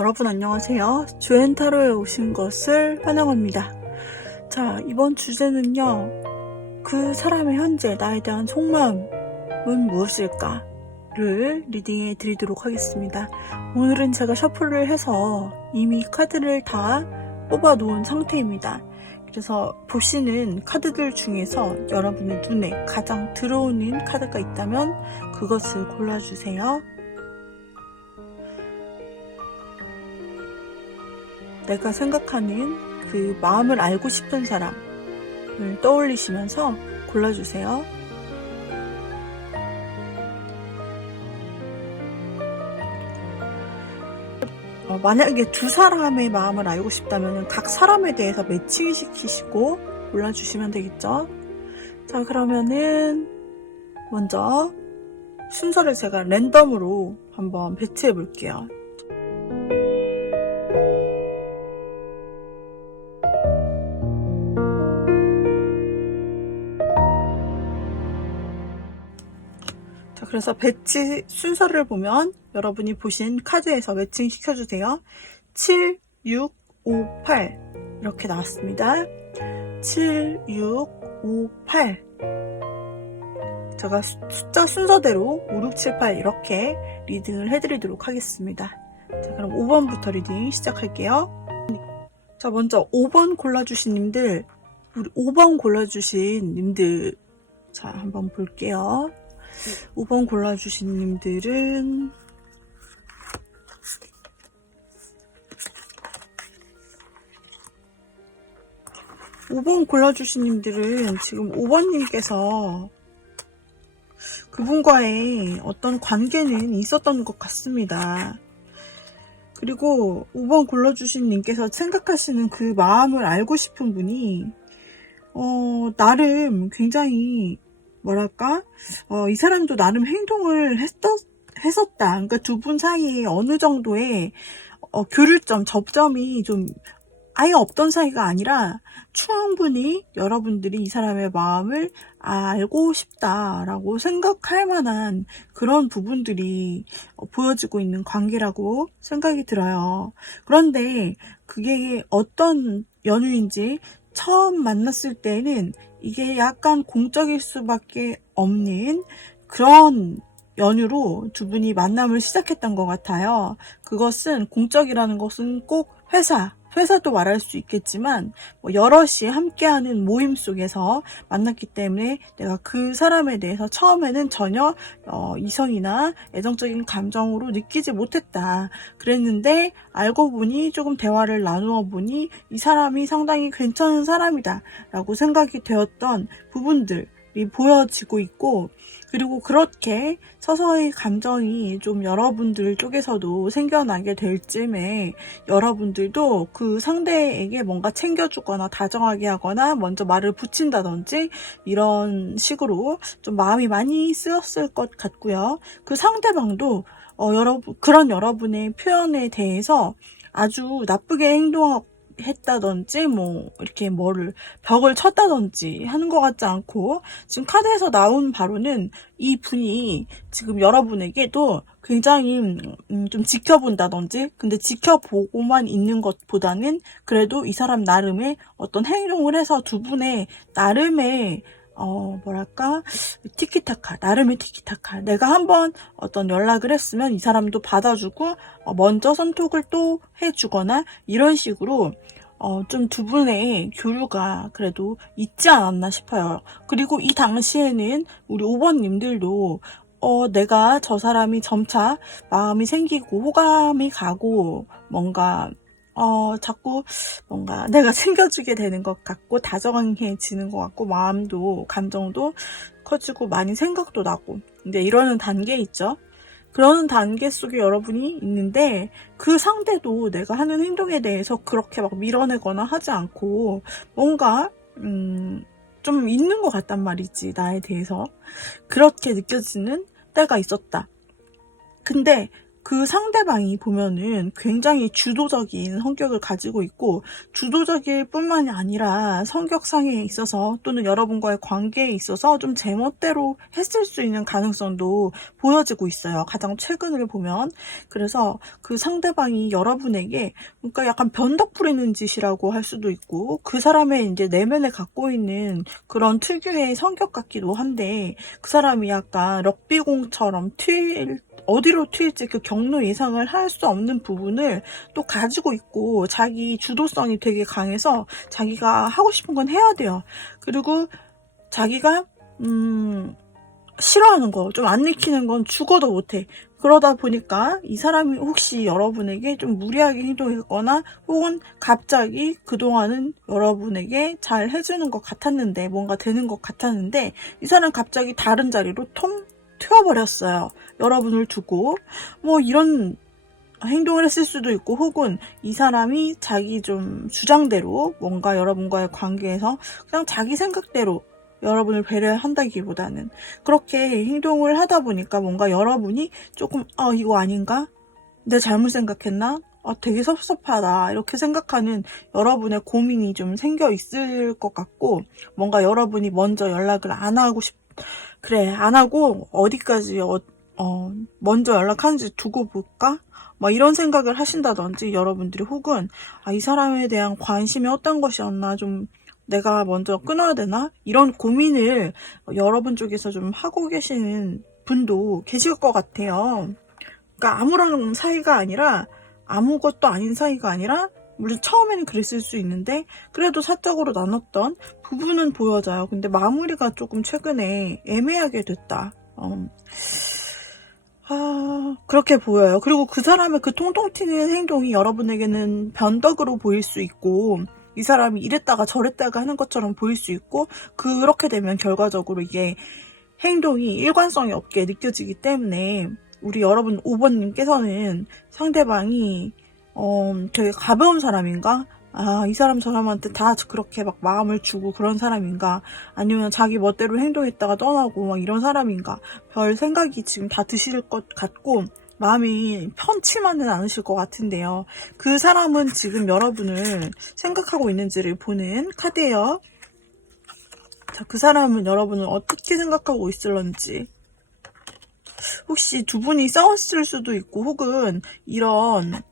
여러분 안녕하세요. 주엔타로에 오신 것을 환영합니다. 자, 이번 주제는요. 그 사람의 현재 나에 대한 속마음은 무엇일까를 리딩해 드리도록 하겠습니다. 오늘은 제가 셔플을 해서 이미 카드를 다 뽑아 놓은 상태입니다. 그래서 보시는 카드들 중에서 여러분의 눈에 가장 들어오는 카드가 있다면 그것을 골라주세요. 내가 생각하는 그 마음을 알고 싶은 사람을 떠올리시면서 골라주세요. 만약에 두 사람의 마음을 알고 싶다면 각 사람에 대해서 매칭시키시고 골라주시면 되겠죠. 자, 그러면은 먼저 순서를 제가 랜덤으로 한번 배치해 볼게요. 그래서 배치 순서를 보면 여러분이 보신 카드에서 매칭 시켜주세요. 7, 6, 5, 8 이렇게 나왔습니다. 7, 6, 5, 8 제가 숫자 순서대로 5, 6, 7, 8 이렇게 리딩을 해드리도록 하겠습니다. 자, 그럼 5번부터 리딩 시작할게요. 자, 먼저 5번 골라주신 님들, 우리 5번 골라주신 님들, 자, 한번 볼게요. 5번 골라주신 님들은 5번 골라주신 님들은 지금 5번님께서 그분과의 어떤 관계는 있었던 것 같습니다. 그리고 5번 골라주신 님께서 생각하시는 그 마음을 알고 싶은 분이 나름 굉장히 뭐랄까 이 사람도 나름 행동을 했었다. 그러니까 두 분 사이에 어느 정도의 교류점, 접점이 좀 아예 없던 사이가 아니라 충분히 여러분들이 이 사람의 마음을 알고 싶다라고 생각할 만한 그런 부분들이 보여지고 있는 관계라고 생각이 들어요. 그런데 그게 어떤 연유인지 처음 만났을 때는 이게 약간 공적일 수밖에 없는 그런 연유로 두 분이 만남을 시작했던 것 같아요. 그것은 공적이라는 것은 꼭 회사도 말할 수 있겠지만 여럿이 함께하는 모임 속에서 만났기 때문에 내가 그 사람에 대해서 처음에는 전혀 이성이나 애정적인 감정으로 느끼지 못했다. 그랬는데 알고 보니 조금 대화를 나누어 보니 이 사람이 상당히 괜찮은 사람이다 라고 생각이 되었던 부분들이 보여지고 있고, 그리고 그렇게 서서히 감정이 좀 여러분들 쪽에서도 생겨나게 될 쯤에 여러분들도 그 상대에게 뭔가 챙겨주거나 다정하게 하거나 먼저 말을 붙인다든지 이런 식으로 좀 마음이 많이 쓰였을 것 같고요. 그 상대방도 그런 여러분의 표현에 대해서 아주 나쁘게 했다든지 이렇게 벽을 쳤다든지 하는 것 같지 않고, 지금 카드에서 나온 바로는 이 분이 지금 여러분에게도 굉장히 좀 지켜본다든지, 근데 지켜보고만 있는 것보다는 그래도 이 사람 나름의 어떤 행동을 해서 두 분의 나름의 나름의 티키타카. 내가 한번 어떤 연락을 했으면 이 사람도 받아주고, 먼저 선톡을 또 해주거나, 이런 식으로, 좀 두 분의 교류가 그래도 있지 않았나 싶어요. 그리고 이 당시에는 우리 5번님들도, 내가 저 사람이 점차 마음이 생기고, 호감이 가고, 자꾸 뭔가 내가 챙겨주게 되는 것 같고 다정해지는 것 같고 마음도 감정도 커지고 많이 생각도 나고 근데 이러는 단계 있죠. 그러는 단계 속에 여러분이 있는데 그 상대도 내가 하는 행동에 대해서 그렇게 막 밀어내거나 하지 않고 뭔가 좀 있는 것 같단 말이지. 나에 대해서 그렇게 느껴지는 때가 있었다. 근데 그 상대방이 보면은 굉장히 주도적인 성격을 가지고 있고, 주도적일 뿐만이 아니라 성격상에 있어서 또는 여러분과의 관계에 있어서 좀 제멋대로 했을 수 있는 가능성도 보여지고 있어요. 가장 최근을 보면. 그래서 그 상대방이 여러분에게 그러니까 약간 변덕 부리는 짓이라고 할 수도 있고, 그 사람의 이제 내면에 갖고 있는 그런 특유의 성격 같기도 한데, 그 사람이 약간 럭비공처럼 어디로 튈지 그 경로 예상을 할 수 없는 부분을 또 가지고 있고, 자기 주도성이 되게 강해서 자기가 하고 싶은 건 해야 돼요. 그리고 자기가 싫어하는 거, 좀 안 내키는 건 죽어도 못해. 그러다 보니까 이 사람이 혹시 여러분에게 좀 무리하게 행동했거나 혹은 갑자기 그동안은 여러분에게 잘 해주는 것 같았는데, 뭔가 되는 것 같았는데, 이 사람 갑자기 다른 자리로 통 튀어버렸어요. 여러분을 두고. 뭐 이런 행동을 했을 수도 있고, 혹은 이 사람이 자기 좀 주장대로 뭔가 여러분과의 관계에서 그냥 자기 생각대로 여러분을 배려한다기보다는 그렇게 행동을 하다 보니까 뭔가 여러분이 조금 이거 아닌가? 내가 잘못 생각했나? 되게 섭섭하다 이렇게 생각하는 여러분의 고민이 좀 생겨 있을 것 같고, 뭔가 여러분이 먼저 연락을 안 하고 그래 안 하고 어디까지 먼저 연락하는지 두고 볼까? 막 이런 생각을 하신다든지, 여러분들이 혹은 이 사람에 대한 관심이 어떤 것이었나, 좀 내가 먼저 끊어야 되나? 이런 고민을 여러분 쪽에서 좀 하고 계시는 분도 계실 것 같아요. 그러니까 아무런 사이가 아니라, 아무것도 아닌 사이가 아니라, 물론 처음에는 그랬을 수 있는데 그래도 사적으로 나눴던 부분은 보여져요. 근데 마무리가 조금 최근에 애매하게 됐다. 그렇게 보여요. 그리고 그 사람의 그 통통 튀는 행동이 여러분에게는 변덕으로 보일 수 있고, 이 사람이 이랬다가 저랬다가 하는 것처럼 보일 수 있고, 그렇게 되면 결과적으로 이게 행동이 일관성이 없게 느껴지기 때문에, 우리 여러분 5번님께서는 상대방이 되게 가벼운 사람인가? 이 사람 저 사람한테 다 그렇게 막 마음을 주고 그런 사람인가? 아니면 자기 멋대로 행동했다가 떠나고 막 이런 사람인가? 별 생각이 지금 다 드실 것 같고, 마음이 편치만은 않으실 것 같은데요. 그 사람은 지금 여러분을 생각하고 있는지를 보는 카드예요. 자, 그 사람은 여러분을 어떻게 생각하고 있을런지. 혹시 두 분이 싸웠을 수도 있고, 혹은 이런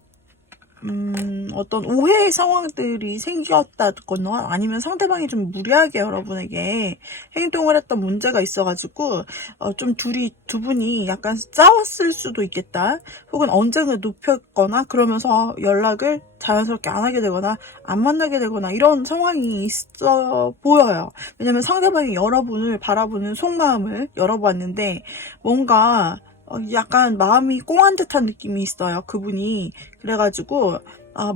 어떤 오해의 상황들이 생겼다거나, 아니면 상대방이 좀 무리하게 여러분에게 행동을 했던 문제가 있어가지고 두 분이 약간 싸웠을 수도 있겠다. 혹은 언쟁을 높였거나 그러면서 연락을 자연스럽게 안 하게 되거나 안 만나게 되거나 이런 상황이 있어 보여요. 왜냐면 상대방이 여러분을 바라보는 속마음을 열어봤는데 뭔가 약간 마음이 꽁한 듯한 느낌이 있어요, 그분이. 그래가지고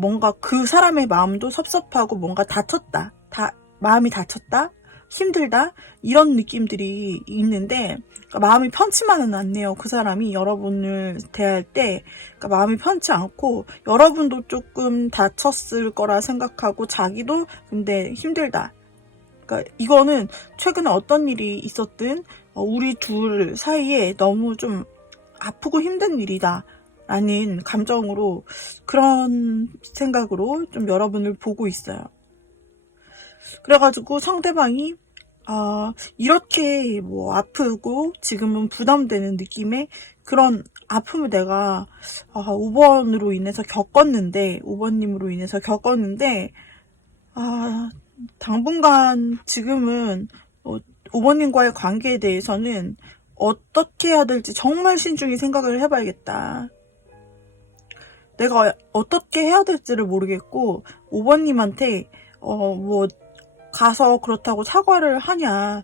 뭔가 그 사람의 마음도 섭섭하고 뭔가 다쳤다, 마음이 다쳤다, 힘들다, 이런 느낌들이 있는데, 그러니까 마음이 편치만은 않네요. 그 사람이 여러분을 대할 때 그러니까 마음이 편치 않고, 여러분도 조금 다쳤을 거라 생각하고 자기도 근데 힘들다. 그러니까 이거는 최근에 어떤 일이 있었든 우리 둘 사이에 너무 좀 아프고 힘든 일이다 라는 감정으로, 그런 생각으로 좀 여러분을 보고 있어요. 그래가지고 상대방이 이렇게 뭐 아프고 지금은 부담되는 느낌의 그런 아픔을 내가 5번으로 인해서 겪었는데, 5번님으로 인해서 겪었는데, 당분간 지금은 5번님과의 관계에 대해서는 어떻게 해야 될지 정말 신중히 생각을 해봐야겠다. 내가 어떻게 해야 될지를 모르겠고, 5번님한테 뭐 가서 그렇다고 사과를 하냐,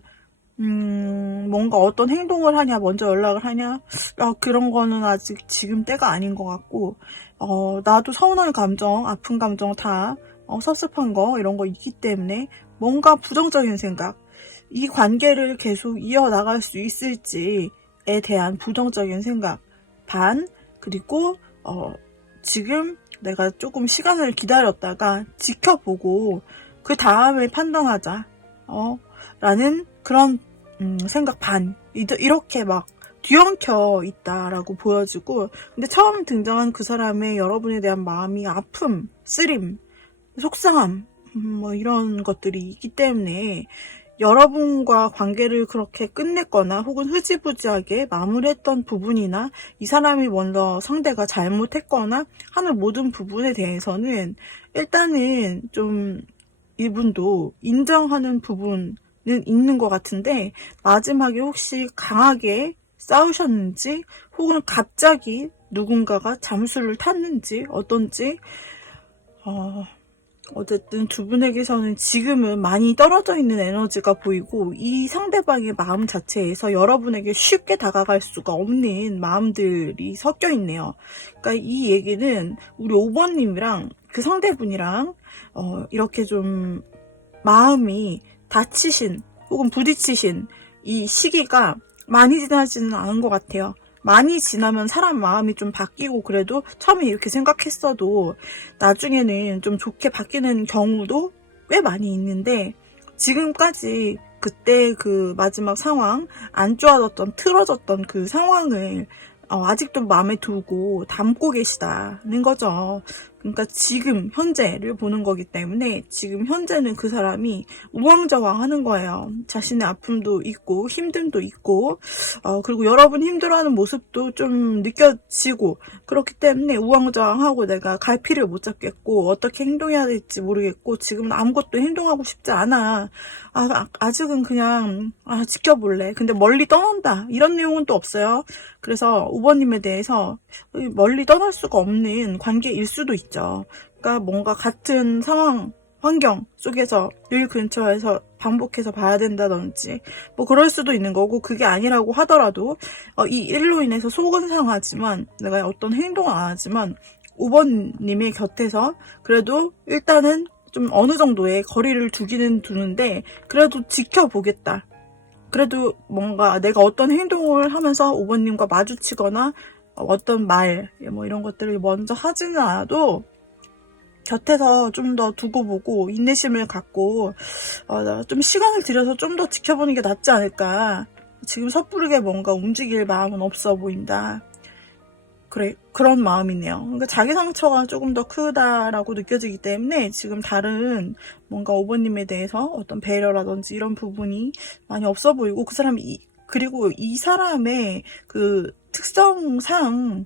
뭔가 어떤 행동을 하냐, 먼저 연락을 하냐, 그런 거는 아직 지금 때가 아닌 것 같고, 나도 서운한 감정, 아픈 감정 다 섭섭한 거 이런 거 있기 때문에 뭔가 부정적인 생각, 이 관계를 계속 이어나갈 수 있을지에 대한 부정적인 생각 반, 그리고 지금 내가 조금 시간을 기다렸다가 지켜보고 그 다음에 판단하자 라는 그런 생각 반, 이렇게 막 뒤엉켜 있다라고 보여지고, 근데 처음 등장한 그 사람의 여러분에 대한 마음이 아픔, 쓰림, 속상함, 뭐 이런 것들이 있기 때문에 여러분과 관계를 그렇게 끝냈거나 혹은 흐지부지하게 마무리했던 부분이나 이 사람이 먼저 상대가 잘못했거나 하는 모든 부분에 대해서는 일단은 좀 이분도 인정하는 부분은 있는 것 같은데, 마지막에 혹시 강하게 싸우셨는지 혹은 갑자기 누군가가 잠수를 탔는지 어떤지, 어쨌든 두 분에게서는 지금은 많이 떨어져 있는 에너지가 보이고, 이 상대방의 마음 자체에서 여러분에게 쉽게 다가갈 수가 없는 마음들이 섞여 있네요. 그러니까 이 얘기는 우리 5번님이랑 그 상대분이랑 이렇게 좀 마음이 다치신 혹은 부딪히신 이 시기가 많이 지나지는 않은 것 같아요. 많이 지나면 사람 마음이 좀 바뀌고, 그래도 처음에 이렇게 생각했어도 나중에는 좀 좋게 바뀌는 경우도 꽤 많이 있는데, 지금까지 그때 그 마지막 상황, 안 좋아졌던, 틀어졌던 그 상황을 아직도 마음에 두고 담고 계시다는 거죠. 그러니까 지금 현재를 보는 거기 때문에 지금 현재는 그 사람이 우왕좌왕 하는 거예요. 자신의 아픔도 있고 힘듦도 있고, 그리고 여러분 힘들어하는 모습도 좀 느껴지고, 그렇기 때문에 우왕좌왕하고 내가 갈피를 못 잡겠고 어떻게 행동해야 될지 모르겠고 지금은 아무것도 행동하고 싶지 않아. 아직은 그냥 지켜볼래. 근데 멀리 떠난다, 이런 내용은 또 없어요. 그래서 5번님에 대해서 멀리 떠날 수가 없는 관계일 수도 있죠. 그러니까 뭔가 같은 상황, 환경 속에서 늘 근처에서 반복해서 봐야 된다든지 뭐 그럴 수도 있는 거고, 그게 아니라고 하더라도 이 일로 인해서 속은 상하지만 내가 어떤 행동을 안 하지만 5번님의 곁에서 그래도 일단은 좀 어느 정도의 거리를 두기는 두는데 그래도 지켜보겠다. 그래도 뭔가 내가 어떤 행동을 하면서 5번님과 마주치거나 어떤 말, 뭐 이런 것들을 먼저 하지는 않아도 곁에서 좀 더 두고 보고 인내심을 갖고 좀 시간을 들여서 좀 더 지켜보는 게 낫지 않을까. 지금 섣부르게 뭔가 움직일 마음은 없어 보인다. 그래, 그런 마음이네요. 그러니까 자기 상처가 조금 더 크다라고 느껴지기 때문에 지금 다른 뭔가 5번님에 대해서 어떤 배려라든지 이런 부분이 많이 없어 보이고, 그 사람이 그리고 이 사람의 그 특성상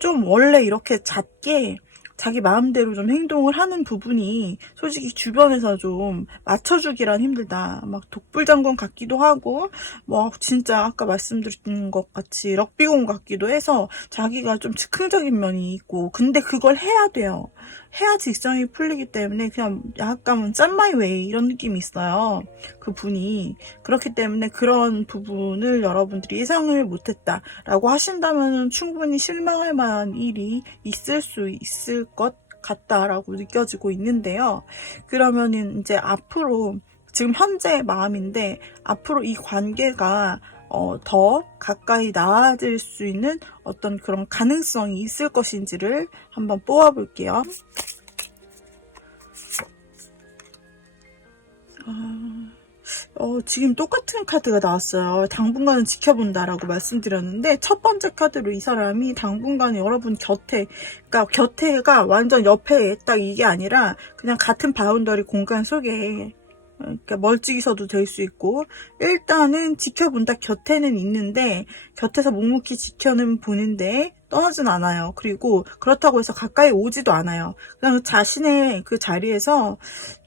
좀 원래 이렇게 잦게 자기 마음대로 좀 행동을 하는 부분이 솔직히 주변에서 좀 맞춰주기란 힘들다. 막 독불장군 같기도 하고, 뭐 진짜 아까 말씀드린 것 같이 럭비공 같기도 해서 자기가 좀 즉흥적인 면이 있고, 근데 그걸 해야 돼요. 해야지 일정이 풀리기 때문에 그냥 약간 짠마이 웨이 이런 느낌이 있어요. 그 분이. 그렇기 때문에 그런 부분을 여러분들이 예상을 못했다라고 하신다면 충분히 실망할 만한 일이 있을 수 있을 것 같다라고 느껴지고 있는데요. 그러면은 이제 앞으로, 지금 현재 마음인데 앞으로 이 관계가 더 가까이 나아질 수 있는 어떤 그런 가능성이 있을 것인지를 한번 뽑아볼게요. 지금 똑같은 카드가 나왔어요. 당분간은 지켜본다라고 말씀드렸는데, 첫 번째 카드로 이 사람이 당분간 여러분 곁에, 그러니까 곁에가 완전 옆에 딱 이게 아니라 그냥 같은 바운더리 공간 속에, 그러니까 멀찍이서도 될 수 있고, 일단은 지켜본다, 곁에는 있는데 곁에서 묵묵히 지켜는 보는데 떠나진 않아요. 그리고 그렇다고 해서 가까이 오지도 않아요. 그냥 자신의 그 자리에서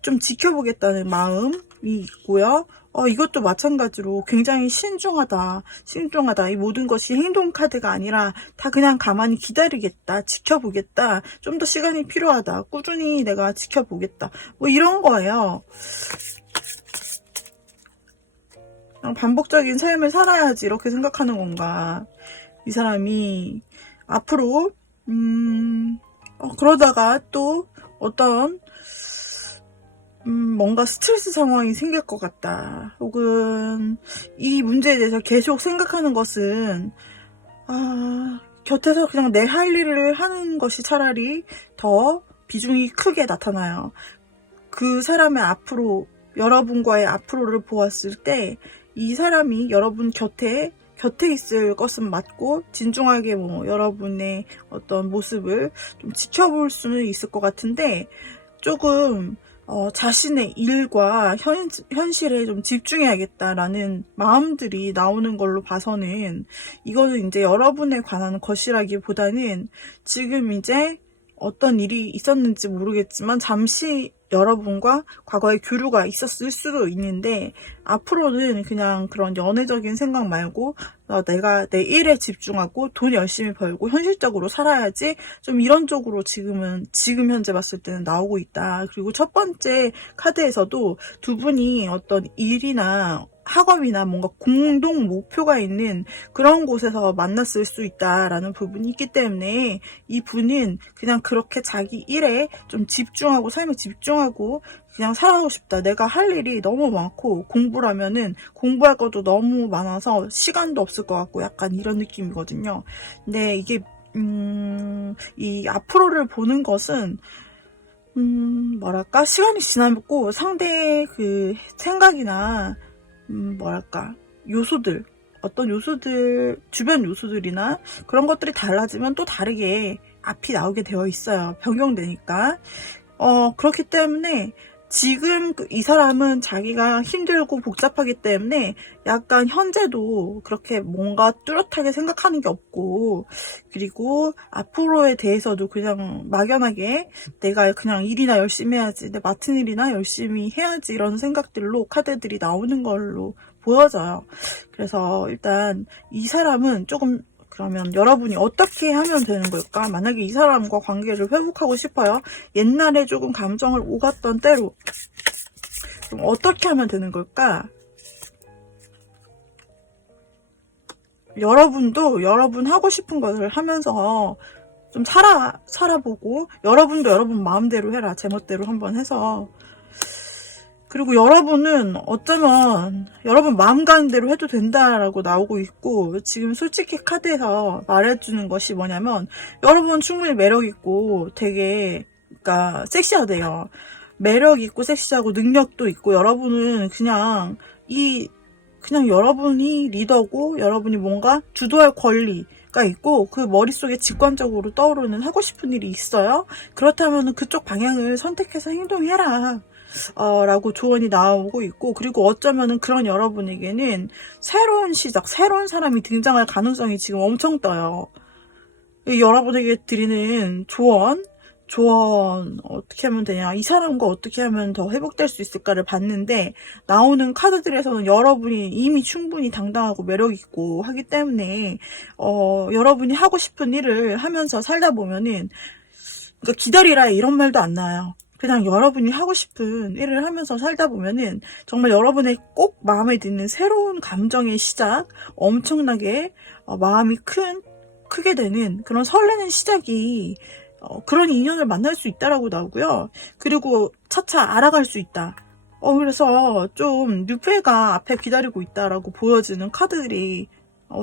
좀 지켜보겠다는 마음이 있고요. 이것도 마찬가지로 굉장히 신중하다. 이 모든 것이 행동 카드가 아니라 다 그냥 가만히 기다리겠다, 지켜보겠다, 좀 더 시간이 필요하다, 꾸준히 내가 지켜보겠다, 뭐 이런 거예요. 그냥 반복적인 삶을 살아야지 이렇게 생각하는 건가. 이 사람이 앞으로 그러다가 또 어떤 뭔가 스트레스 상황이 생길 것 같다, 혹은 이 문제에 대해서 계속 생각하는 것은 곁에서 그냥 내 할 일을 하는 것이 차라리 더 비중이 크게 나타나요. 그 사람의 앞으로, 여러분과의 앞으로를 보았을 때 이 사람이 여러분 곁에 곁에 있을 것은 맞고 진중하게 뭐 여러분의 어떤 모습을 좀 지켜볼 수는 있을 것 같은데 조금 자신의 일과 현실에 좀 집중해야겠다라는 마음들이 나오는 걸로 봐서는 이거는 이제 여러분에 관한 것이라기보다는 지금 이제 어떤 일이 있었는지 모르겠지만 잠시 여러분과 과거에 교류가 있었을 수도 있는데 앞으로는 그냥 그런 연애적인 생각 말고 내가 내 일에 집중하고 돈 열심히 벌고 현실적으로 살아야지 좀 이런 쪽으로 지금 현재 봤을 때는 나오고 있다. 그리고 첫 번째 카드에서도 두 분이 어떤 일이나 학업이나 뭔가 공동 목표가 있는 그런 곳에서 만났을 수 있다라는 부분이 있기 때문에 이 분은 그냥 그렇게 자기 일에 좀 집중하고 삶에 집중하고 그냥 살아가고 싶다. 내가 할 일이 너무 많고 공부라면은 공부할 것도 너무 많아서 시간도 없을 것 같고 약간 이런 느낌이거든요. 근데 이게 이 앞으로를 보는 것은 뭐랄까 시간이 지나고 상대의 그 생각이나 뭐랄까 요소들 어떤 요소들 주변 요소들이나 그런 것들이 달라지면 또 다르게 앞이 나오게 되어 있어요. 변경되니까 그렇기 때문에 지금 이 사람은 자기가 힘들고 복잡하기 때문에 약간 현재도 그렇게 뭔가 뚜렷하게 생각하는 게 없고 그리고 앞으로에 대해서도 그냥 막연하게 내가 그냥 일이나 열심히 해야지 내 맡은 일이나 열심히 해야지 이런 생각들로 카드들이 나오는 걸로 보여져요. 그래서 일단 이 사람은 조금 그러면 여러분이 어떻게 하면 되는 걸까? 만약에 이 사람과 관계를 회복하고 싶어요. 옛날에 조금 감정을 오갔던 때로 좀 어떻게 하면 되는 걸까? 여러분도 여러분 하고 싶은 것을 하면서 좀 살아보고 여러분도 여러분 마음대로 해라. 제멋대로 한번 해서 그리고 여러분은 어쩌면 여러분 마음 가는 대로 해도 된다라고 나오고 있고 지금 솔직히 카드에서 말해주는 것이 뭐냐면 여러분 충분히 매력있고 되게 그러니까 섹시하대요. 매력있고 섹시하고 능력도 있고 여러분은 그냥 여러분이 리더고 여러분이 뭔가 주도할 권리가 있고 그 머릿속에 직관적으로 떠오르는 하고 싶은 일이 있어요. 그렇다면 그쪽 방향을 선택해서 행동해라. 라고 조언이 나오고 있고 그리고 어쩌면은 그런 여러분에게는 새로운 시작, 새로운 사람이 등장할 가능성이 지금 엄청 떠요. 여러분에게 드리는 조언 어떻게 하면 되냐 이 사람과 어떻게 하면 더 회복될 수 있을까를 봤는데 나오는 카드들에서는 여러분이 이미 충분히 당당하고 매력있고 하기 때문에 여러분이 하고 싶은 일을 하면서 살다 보면은 그러니까 기다리라 이런 말도 안 나와요. 그냥 여러분이 하고 싶은 일을 하면서 살다 보면은 정말 여러분의 꼭 마음에 드는 새로운 감정의 시작, 엄청나게 마음이 크게 되는 그런 설레는 시작이 그런 인연을 만날 수 있다라고 나오고요. 그리고 차차 알아갈 수 있다. 그래서 좀 뉴페가 앞에 기다리고 있다라고 보여지는 카드들이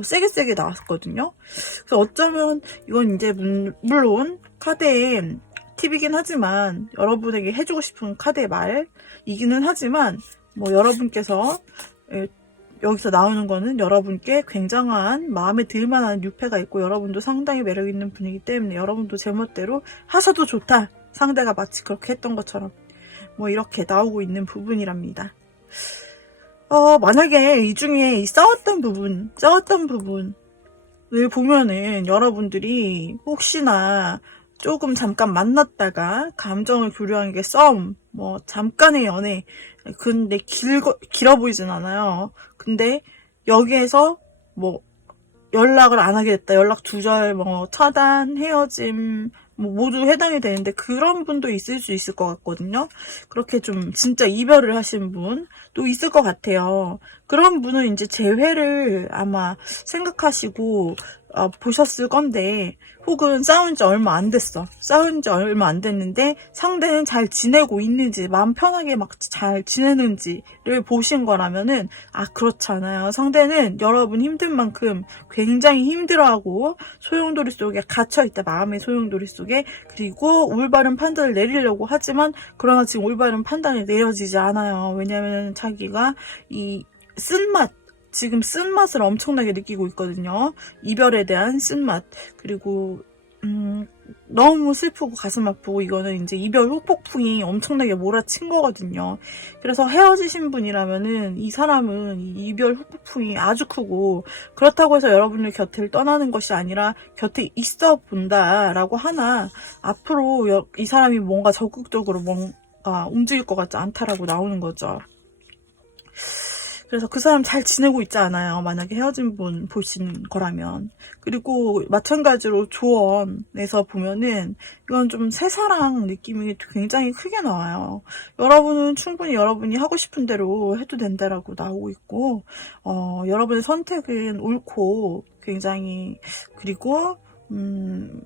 세게 나왔거든요. 그래서 어쩌면 이건 이제 물론 카드에 팁이긴 하지만 여러분에게 해주고 싶은 카드의 말이기는 하지만 뭐 여러분께서 여기서 나오는 거는 여러분께 굉장한 마음에 들만한 유패가 있고 여러분도 상당히 매력 있는 분이기 때문에 여러분도 제멋대로 하셔도 좋다. 상대가 마치 그렇게 했던 것처럼 뭐 이렇게 나오고 있는 부분이랍니다. 만약에 이 중에 이 싸웠던 부분을 보면은 여러분들이 혹시나 조금 잠깐 만났다가 감정을 교류한 게 썸, 뭐 잠깐의 연애, 근데 길어 보이진 않아요. 근데 여기에서 뭐 연락을 안 하게 됐다, 연락 두절, 뭐 차단, 헤어짐, 뭐 모두 해당이 되는데 그런 분도 있을 수 있을 것 같거든요. 그렇게 좀 진짜 이별을 하신 분도 있을 것 같아요. 그런 분은 이제 재회를 아마 생각하시고 보셨을 건데 혹은 싸운 지 얼마 안 됐는데 상대는 잘 지내고 있는지 마음 편하게 막 잘 지내는지를 보신 거라면은 그렇잖아요. 상대는 여러분 힘든 만큼 굉장히 힘들어하고 소용돌이 속에 갇혀있다. 마음의 소용돌이 속에. 그리고 올바른 판단을 내리려고 하지만 그러나 지금 올바른 판단이 내려지지 않아요. 왜냐하면 자기가 이 쓴맛 지금 쓴맛을 엄청나게 느끼고 있거든요. 이별에 대한 쓴맛. 그리고 너무 슬프고 가슴 아프고 이거는 이제 이별 후폭풍이 엄청나게 몰아친 거거든요. 그래서 헤어지신 분이라면은 이 사람은 이 이별 후폭풍이 아주 크고 그렇다고 해서 여러분의 곁을 떠나는 것이 아니라 곁에 있어 본다라고 하나 앞으로 이 사람이 뭔가 적극적으로 뭔가 움직일 것 같지 않다라고 나오는 거죠. 그래서 그 사람 잘 지내고 있지 않아요. 만약에 헤어진 분 보시는 거라면. 그리고 마찬가지로 조언에서 보면은 이건 좀 새사랑 느낌이 굉장히 크게 나와요. 여러분은 충분히 여러분이 하고 싶은 대로 해도 된다라고 나오고 있고 여러분의 선택은 옳고 굉장히 그리고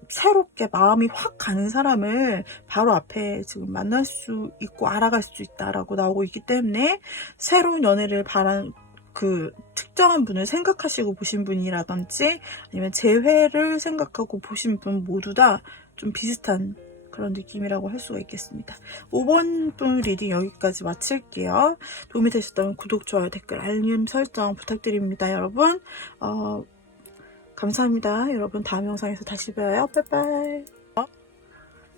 새롭게 마음이 확 가는 사람을 바로 앞에 지금 만날 수 있고 알아갈 수 있다라고 나오고 있기 때문에 새로운 연애를 바란 그 특정한 분을 생각하시고 보신 분이라든지 아니면 재회를 생각하고 보신 분 모두 다 좀 비슷한 그런 느낌이라고 할 수가 있겠습니다. 5번 분 리딩 여기까지 마칠게요. 도움이 되셨다면 구독, 좋아요, 댓글, 알림 설정 부탁드립니다. 여러분 감사합니다. 여러분 다음 영상에서 다시 봬요. 빠이빠이.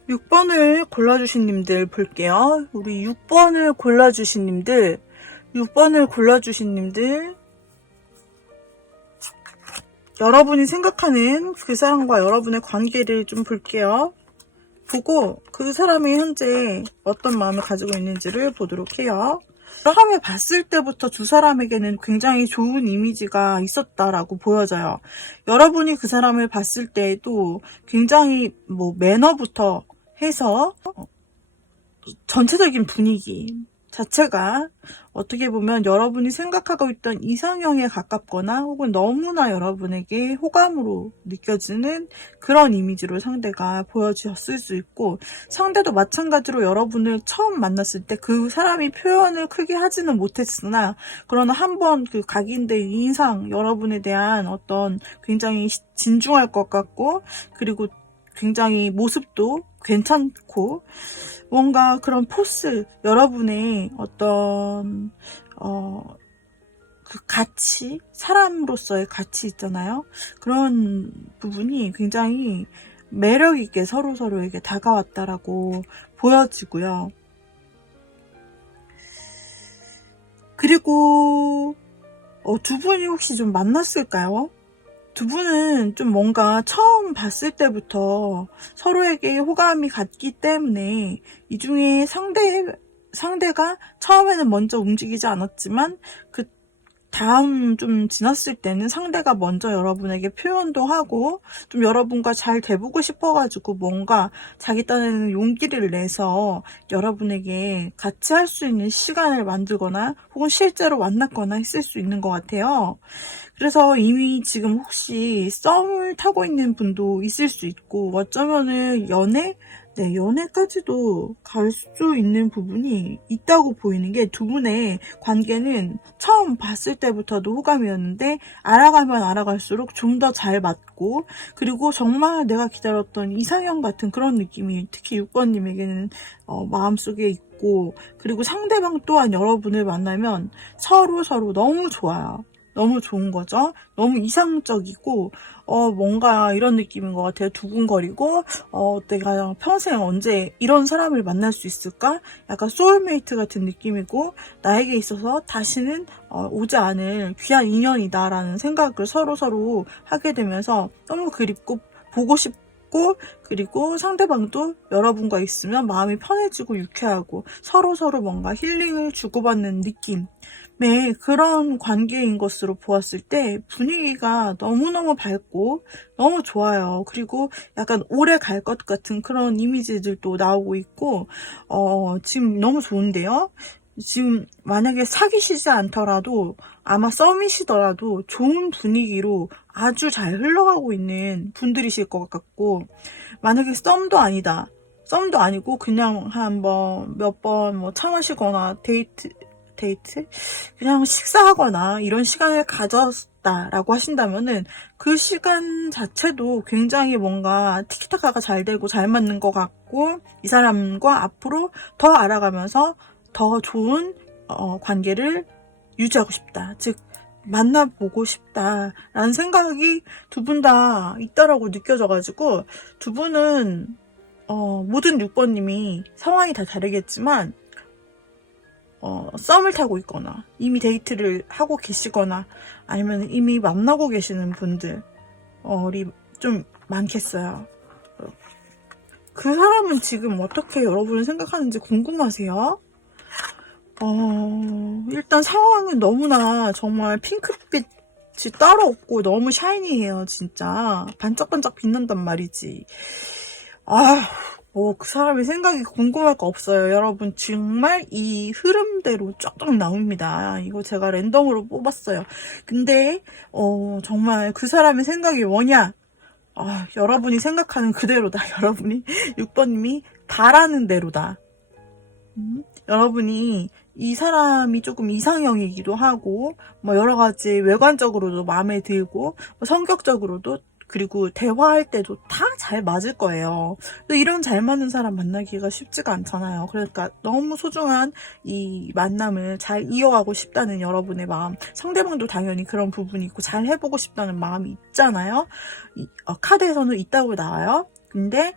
6번을 골라주신 님들 볼게요. 우리 6번을 골라주신 님들 여러분이 생각하는 그 사람과 여러분의 관계를 좀 볼게요. 보고 그 사람이 현재 어떤 마음을 가지고 있는지를 보도록 해요. 처음에 봤을 때부터 두 사람에게는 굉장히 좋은 이미지가 있었다라고 보여져요. 여러분이 그 사람을 봤을 때에도 굉장히 매너부터 해서 전체적인 분위기 자체가 어떻게 보면 여러분이 생각하고 있던 이상형에 가깝거나 혹은 너무나 여러분에게 호감으로 느껴지는 그런 이미지로 상대가 보여졌을 수 있고 상대도 마찬가지로 여러분을 처음 만났을 때 그 사람이 표현을 크게 하지는 못했으나 그러나 한번 그 각인된 인상 여러분에 대한 어떤 굉장히 진중할 것 같고 그리고 굉장히 모습도 괜찮고 뭔가 그런 포스 여러분의 어떤 그 가치 사람으로서의 가치 있잖아요. 그런 부분이 굉장히 매력 있게 서로에게 다가왔다라고 보여지고요. 그리고 두 분이 혹시 좀 만났을까요? 두 분은 좀 뭔가 처음 봤을 때부터 서로에게 호감이 갔기 때문에 이 중에 상대가 처음에는 먼저 움직이지 않았지만 그 다음 좀 지났을 때는 상대가 먼저 여러분에게 표현도 하고 좀 여러분과 잘 돼보고 싶어가지고 뭔가 자기 딴에는 용기를 내서 여러분에게 같이 할 수 있는 시간을 만들거나 혹은 실제로 만났거나 했을 수 있는 것 같아요. 그래서 이미 지금 혹시 썸을 타고 있는 분도 있을 수 있고 어쩌면은 연애까지도 갈 수 있는 부분이 있다고 보이는 게 두 분의 관계는 처음 봤을 때부터도 호감이었는데 알아가면 알아갈수록 좀 더 잘 맞고 그리고 정말 내가 기다렸던 이상형 같은 그런 느낌이 특히 6번님에게는 마음속에 있고 그리고 상대방 또한 여러분을 만나면 서로 너무 좋아요. 너무 좋은 거죠. 너무 이상적이고 뭔가 이런 느낌인 것 같아요. 두근거리고 내가 평생 언제 이런 사람을 만날 수 있을까? 약간 소울메이트 같은 느낌이고 나에게 있어서 다시는 오지 않을 귀한 인연이다라는 생각을 서로 하게 되면서 너무 그립고 보고 싶고 그리고 상대방도 여러분과 있으면 마음이 편해지고 유쾌하고 서로 뭔가 힐링을 주고받는 느낌 네, 그런 관계인 것으로 보았을 때 분위기가 너무너무 밝고 너무 좋아요. 그리고 약간 오래 갈 것 같은 그런 이미지들도 나오고 있고 지금 너무 좋은데요. 지금 만약에 사귀시지 않더라도 아마 썸이시더라도 좋은 분위기로 아주 잘 흘러가고 있는 분들이실 것 같고 만약에 썸도 아니고 그냥 몇 번 참으시거나 데이트 그냥 식사하거나 이런 시간을 가졌다라고 하신다면은 그 시간 자체도 굉장히 뭔가 티키타카가 잘 되고 잘 맞는 것 같고 이 사람과 앞으로 더 알아가면서 더 좋은 관계를 유지하고 싶다. 즉 만나보고 싶다라는 생각이 두 분 다 있다라고 느껴져가지고, 두 분은 모든 6번님이 상황이 다 다르겠지만 썸을 타고 있거나 이미 데이트를 하고 계시거나 아니면 이미 만나고 계시는 분들이 좀 많겠어요. 그 사람은 지금 어떻게 여러분을 생각하는지 궁금하세요? 일단 상황은 너무나 정말 핑크빛이 따로 없고 너무 샤이니해요. 진짜 반짝반짝 빛난단 말이지. 그 사람의 생각이 궁금할 거 없어요. 여러분, 정말 이 흐름대로 쫙쫙 나옵니다. 이거 제가 랜덤으로 뽑았어요. 근데 정말 그 사람의 생각이 뭐냐? 여러분이 생각하는 그대로다. 여러분이 6번님이 바라는 대로다. 여러분이 이 사람이 조금 이상형이기도 하고, 뭐 여러 가지 외관적으로도 마음에 들고, 성격적으로도, 그리고 대화할 때도 다 잘 맞을 거예요. 근데 이런 잘 맞는 사람 만나기가 쉽지가 않잖아요. 그러니까 너무 소중한 이 만남을 잘 이어가고 싶다는 여러분의 마음, 상대방도 당연히 그런 부분이 있고 잘 해보고 싶다는 마음이 있잖아요. 카드에서는 있다고 나와요. 근데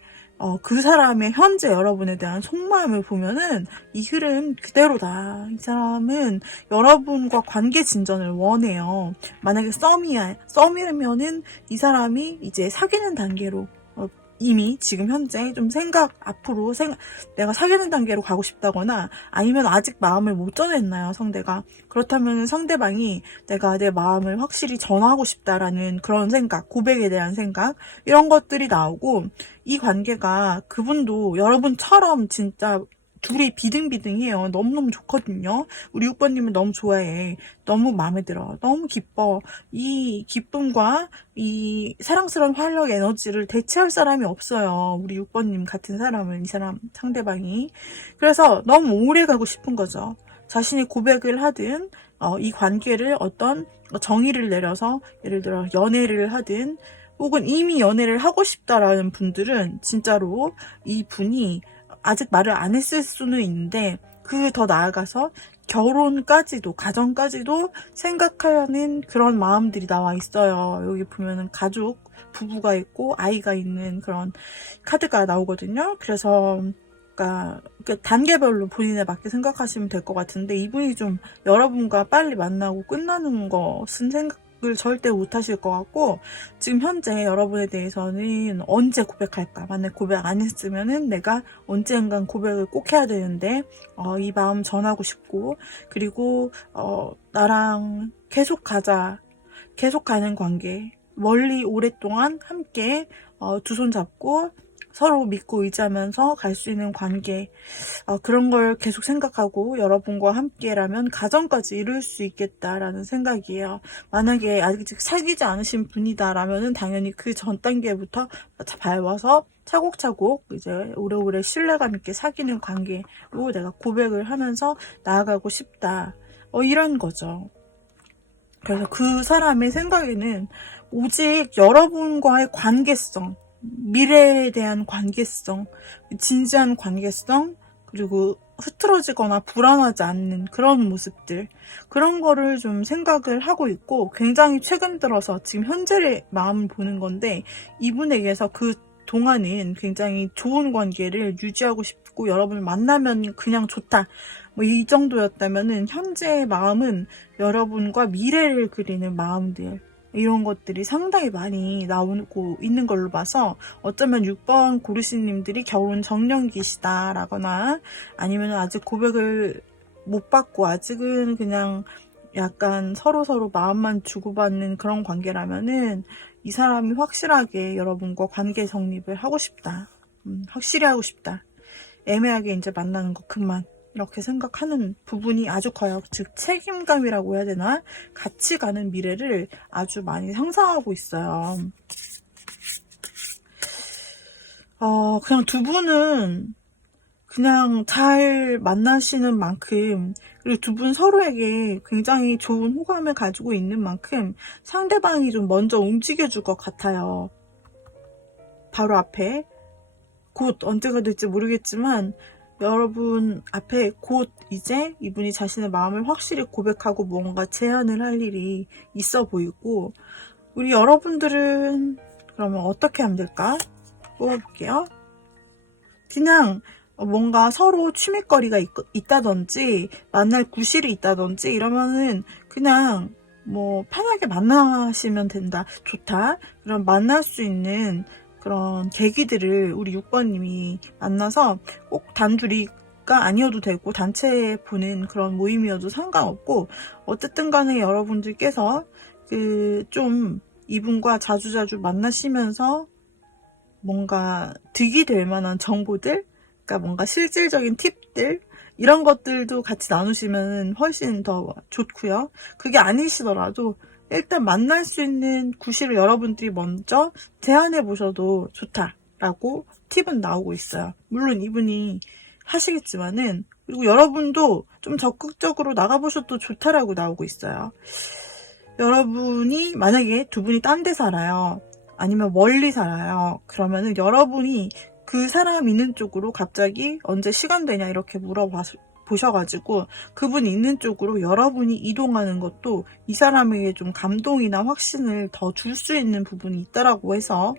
그 사람의 현재 여러분에 대한 속마음을 보면은 이 흐름 그대로다. 이 사람은 여러분과 관계 진전을 원해요. 만약에 썸이면은 이 사람이 이제 사귀는 단계로 이미 지금 현재 좀 앞으로 내가 사귀는 단계로 가고 싶다거나 아니면 아직 마음을 못 전했나요, 상대가. 그렇다면 상대방이 내가 내 마음을 확실히 전하고 싶다라는 그런 생각, 고백에 대한 생각, 이런 것들이 나오고, 이 관계가 그분도 여러분처럼 진짜 둘이 비등비등해요. 너무너무 좋거든요. 우리 6번님은 너무 좋아해. 너무 마음에 들어. 너무 기뻐. 이 기쁨과 이 사랑스러운 활력 에너지를 대체할 사람이 없어요. 우리 6번님 같은 사람은, 이 사람 상대방이. 그래서 너무 오래 가고 싶은 거죠. 자신이 고백을 하든 이 관계를 어떤 정의를 내려서 예를 들어 연애를 하든 혹은 이미 연애를 하고 싶다라는 분들은 진짜로 이 분이 아직 말을 안 했을 수는 있는데 그 더 나아가서 결혼까지도, 가정까지도 생각하는 그런 마음들이 나와 있어요. 여기 보면은 가족, 부부가 있고 아이가 있는 그런 카드가 나오거든요. 그래서 그러니까 단계별로 본인에 맞게 생각하시면 될 것 같은데, 이분이 좀 여러분과 빨리 만나고 끝나는 것은 생각을 절대 못 하실 것 같고, 지금 현재 여러분에 대해서는 언제 고백할까, 만약 고백 안 했으면은 내가 언젠간 고백을 꼭 해야 되는데 이 마음 전하고 싶고, 그리고 나랑 계속 가는 관계, 멀리 오랫동안 함께 두 손 잡고 서로 믿고 의지하면서 갈 수 있는 관계, 그런 걸 계속 생각하고 여러분과 함께라면 가정까지 이룰 수 있겠다라는 생각이에요. 만약에 아직 사귀지 않으신 분이다라면은 당연히 그 전 단계부터 밟아서 차곡차곡 이제 오래오래 신뢰감 있게 사귀는 관계로 내가 고백을 하면서 나아가고 싶다. 이런 거죠. 그래서 그 사람의 생각에는 오직 여러분과의 관계성, 미래에 대한 관계성, 진지한 관계성, 그리고 흐트러지거나 불안하지 않는 그런 모습들, 그런 거를 좀 생각을 하고 있고, 굉장히 최근 들어서 지금 현재의 마음을 보는 건데, 이분에게서 그 동안은 굉장히 좋은 관계를 유지하고 싶고 여러분을 만나면 그냥 좋다, 뭐 이 정도였다면은 현재의 마음은 여러분과 미래를 그리는 마음들, 이런 것들이 상당히 많이 나오고 있는 걸로 봐서 어쩌면 6번 고르시님들이 결혼 정년기시다 라거나 아니면 아직 고백을 못 받고 아직은 그냥 약간 서로서로 마음만 주고받는 그런 관계라면은 이 사람이 확실하게 여러분과 관계 정립을 하고 싶다. 확실히 하고 싶다. 애매하게 이제 만나는 거 그만. 이렇게 생각하는 부분이 아주 커요. 즉 책임감이라고 해야 되나? 같이 가는 미래를 아주 많이 상상하고 있어요. 그냥 두 분은 그냥 잘 만나시는 만큼, 그리고 두 분 서로에게 굉장히 좋은 호감을 가지고 있는 만큼 상대방이 좀 먼저 움직여줄 것 같아요. 바로 앞에 곧 언제가 될지 모르겠지만 여러분 앞에 곧 이제 이분이 자신의 마음을 확실히 고백하고 뭔가 제안을 할 일이 있어 보이고, 우리 여러분들은 그러면 어떻게 하면 될까? 뽑아볼게요. 그냥 뭔가 서로 취미거리가 있다든지 만날 구실이 있다든지 이러면은 그냥 뭐 편하게 만나시면 된다, 좋다, 그럼 만날 수 있는 그런 계기들을 우리 6번님이 만나서 꼭 단둘이가 아니어도 되고 단체 보는 그런 모임이어도 상관없고, 어쨌든 간에 여러분들께서 그 좀 이분과 자주자주 만나시면서 뭔가 득이 될 만한 정보들, 그러니까 뭔가 실질적인 팁들, 이런 것들도 같이 나누시면 훨씬 더 좋고요. 그게 아니시더라도 일단 만날 수 있는 구실을 여러분들이 먼저 제안해 보셔도 좋다라고 팁은 나오고 있어요. 물론 이분이 하시겠지만은, 그리고 여러분도 좀 적극적으로 나가보셔도 좋다라고 나오고 있어요. 여러분이 만약에 두 분이 딴 데 살아요, 아니면 멀리 살아요, 그러면은 여러분이 그 사람 있는 쪽으로 갑자기 언제 시간 되냐 이렇게 물어보셔가지고 그분이 있는 쪽으로 여러분이 이동하는 것도 이 사람에게 좀 감동이나 확신을 더 줄 수 있는 부분이 있다라고 해서,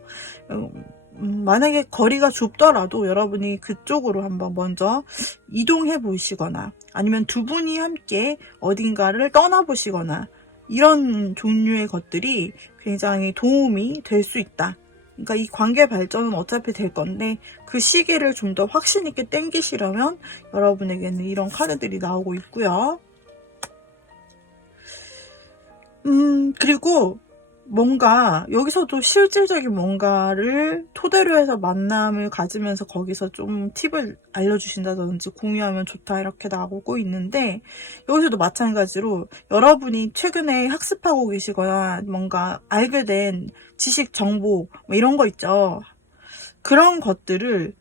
만약에 거리가 좁더라도 여러분이 그쪽으로 한번 먼저 이동해 보시거나 아니면 두 분이 함께 어딘가를 떠나보시거나, 이런 종류의 것들이 굉장히 도움이 될 수 있다. 그러니까 이 관계 발전은 어차피 될 건데 그 시기를 좀 더 확신 있게 땡기시려면 여러분에게는 이런 카드들이 나오고 있고요. 그리고 뭔가 여기서도 실질적인 뭔가를 토대로 해서 만남을 가지면서 거기서 좀 팁을 알려주신다든지 공유하면 좋다 이렇게 나오고 있는데, 여기서도 마찬가지로 여러분이 최근에 학습하고 계시거나 뭔가 알게 된 지식, 정보 뭐 이런 거 있죠. 그런 것들을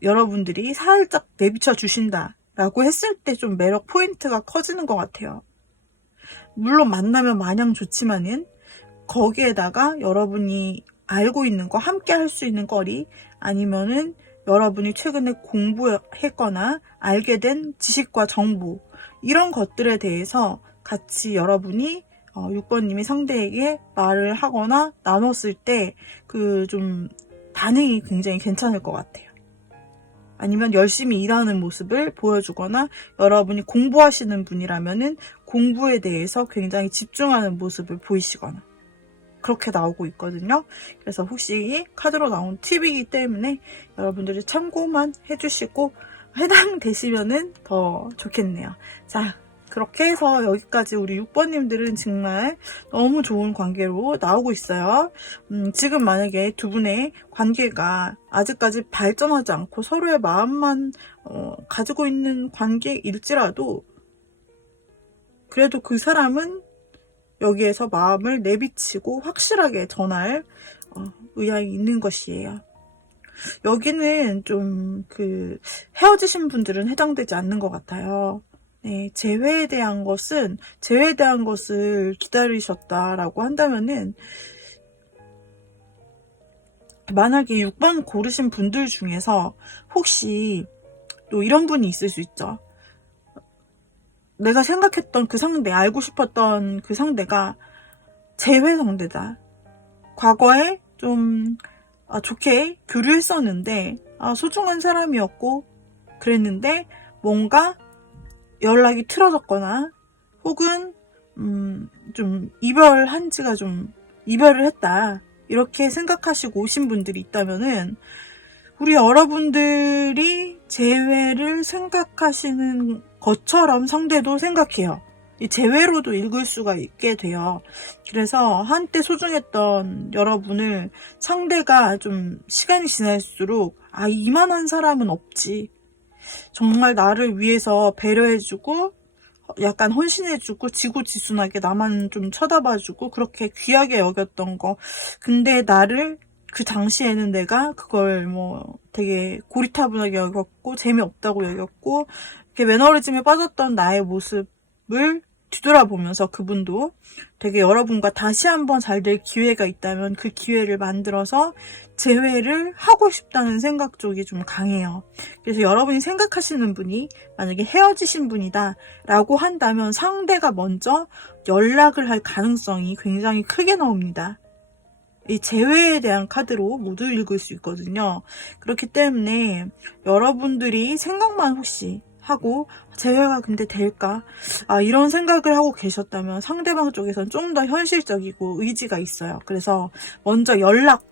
여러분들이 살짝 내비쳐 주신다라고 했을 때 좀 매력 포인트가 커지는 것 같아요. 물론 만나면 마냥 좋지만은 거기에다가 여러분이 알고 있는 거, 함께 할 수 있는 거리, 아니면은 여러분이 최근에 공부했거나 알게 된 지식과 정보, 이런 것들에 대해서 같이 여러분이 6번님이 상대에게 말을 하거나 나눴을 때 그 좀 반응이 굉장히 괜찮을 것 같아요. 아니면 열심히 일하는 모습을 보여주거나, 여러분이 공부하시는 분이라면은 공부에 대해서 굉장히 집중하는 모습을 보이시거나, 그렇게 나오고 있거든요. 그래서 혹시 카드로 나온 팁이기 때문에 여러분들이 참고만 해주시고 해당되시면은 더 좋겠네요. 자, 그렇게 해서 여기까지 우리 6번님들은 정말 너무 좋은 관계로 나오고 있어요. 지금 만약에 두 분의 관계가 아직까지 발전하지 않고 서로의 마음만 가지고 있는 관계일지라도, 그래도 그 사람은 여기에서 마음을 내비치고 확실하게 전할 의향이 있는 것이에요. 여기는 좀 헤어지신 분들은 해당되지 않는 것 같아요. 네, 재회에 대한 것을 기다리셨다라고 한다면은, 만약에 6번 고르신 분들 중에서 혹시 또 이런 분이 있을 수 있죠. 내가 생각했던 그 상대, 알고 싶었던 그 상대가 재회 상대다. 과거에 좀 좋게 교류했었는데 소중한 사람이었고 그랬는데 뭔가 연락이 틀어졌거나 혹은 좀 이별을 했다, 이렇게 생각하시고 오신 분들이 있다면은, 우리 여러분들이 재회를 생각하시는 것처럼 상대도 생각해요. 이 재회로도 읽을 수가 있게 돼요. 그래서 한때 소중했던 여러분을 상대가 좀 시간이 지날수록 이만한 사람은 없지, 정말 나를 위해서 배려해주고 약간 헌신해주고 지고지순하게 나만 좀 쳐다봐주고 그렇게 귀하게 여겼던 거, 근데 나를 그 당시에는 내가 그걸 뭐 되게 고리타분하게 여겼고 재미없다고 여겼고, 이렇게 매너리즘에 빠졌던 나의 모습을 뒤돌아보면서 그분도 되게 여러분과 다시 한번 잘 될 기회가 있다면 그 기회를 만들어서 재회를 하고 싶다는 생각 쪽이 좀 강해요. 그래서 여러분이 생각하시는 분이 만약에 헤어지신 분이다 라고 한다면 상대가 먼저 연락을 할 가능성이 굉장히 크게 나옵니다. 이 재회에 대한 카드로 모두 읽을 수 있거든요. 그렇기 때문에 여러분들이 생각만 혹시 하고 재회가 근데 될까? 이런 생각을 하고 계셨다면 상대방 쪽에선 좀 더 현실적이고 의지가 있어요. 그래서 먼저 연락,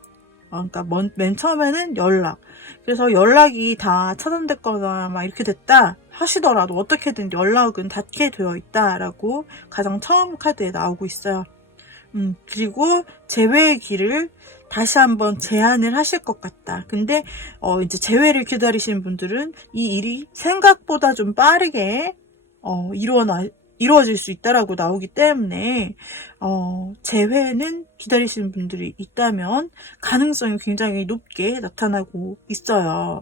그러니까 맨 처음에는 연락. 그래서 연락이 다 차단됐거나 막 이렇게 됐다 하시더라도 어떻게든 연락은 닿게 되어 있다라고 가장 처음 카드에 나오고 있어요. 그리고 재회의 길을 다시 한번 제안을 하실 것 같다. 근데 이제 재회를 기다리시는 분들은 이 일이 생각보다 좀 빠르게 이루어질 수 있다라고 나오기 때문에 재회는 기다리시는 분들이 있다면 가능성이 굉장히 높게 나타나고 있어요.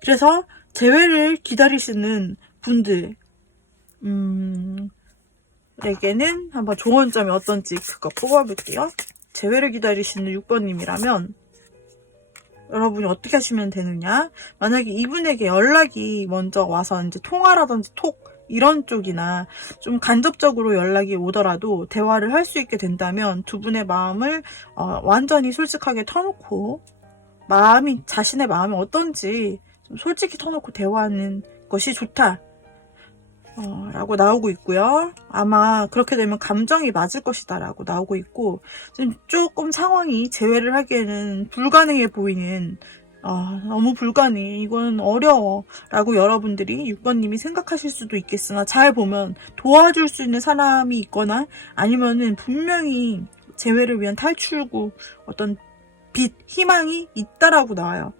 그래서 재회를 기다리시는 분들 에게는 한번 좋은 점이 어떤지 그거 뽑아볼게요. 재회를 기다리시는 6번님이라면 여러분이 어떻게 하시면 되느냐? 만약에 이분에게 연락이 먼저 와서 이제 통화라든지 톡 이런 쪽이나 좀 간접적으로 연락이 오더라도 대화를 할 수 있게 된다면 두 분의 마음을 완전히 솔직하게 터놓고 자신의 마음이 어떤지 좀 솔직히 터놓고 대화하는 것이 좋다. 라고 나오고 있고요. 아마 그렇게 되면 감정이 맞을 것이다 라고 나오고 있고, 지금 조금 상황이 재회를 하기에는 불가능해 보이는, 너무 불가능해, 이건 어려워 라고 여러분들이 6번님이 생각하실 수도 있겠으나, 잘 보면 도와줄 수 있는 사람이 있거나 아니면은 분명히 재회를 위한 탈출구, 어떤 빛, 희망이 있다라고 나와요.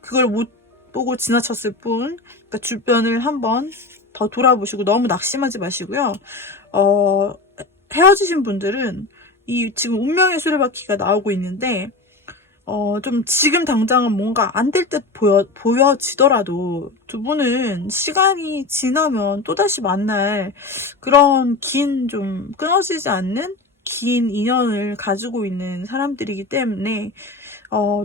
그걸 못 보고 지나쳤을 뿐, 그러니까 주변을 한번 더 돌아보시고 너무 낙심하지 마시고요. 헤어지신 분들은 이 지금 운명의 수레바퀴가 나오고 있는데 좀 지금 당장은 뭔가 안 될 듯 보여지더라도 두 분은 시간이 지나면 또다시 만날 그런 좀 끊어지지 않는 긴 인연을 가지고 있는 사람들이기 때문에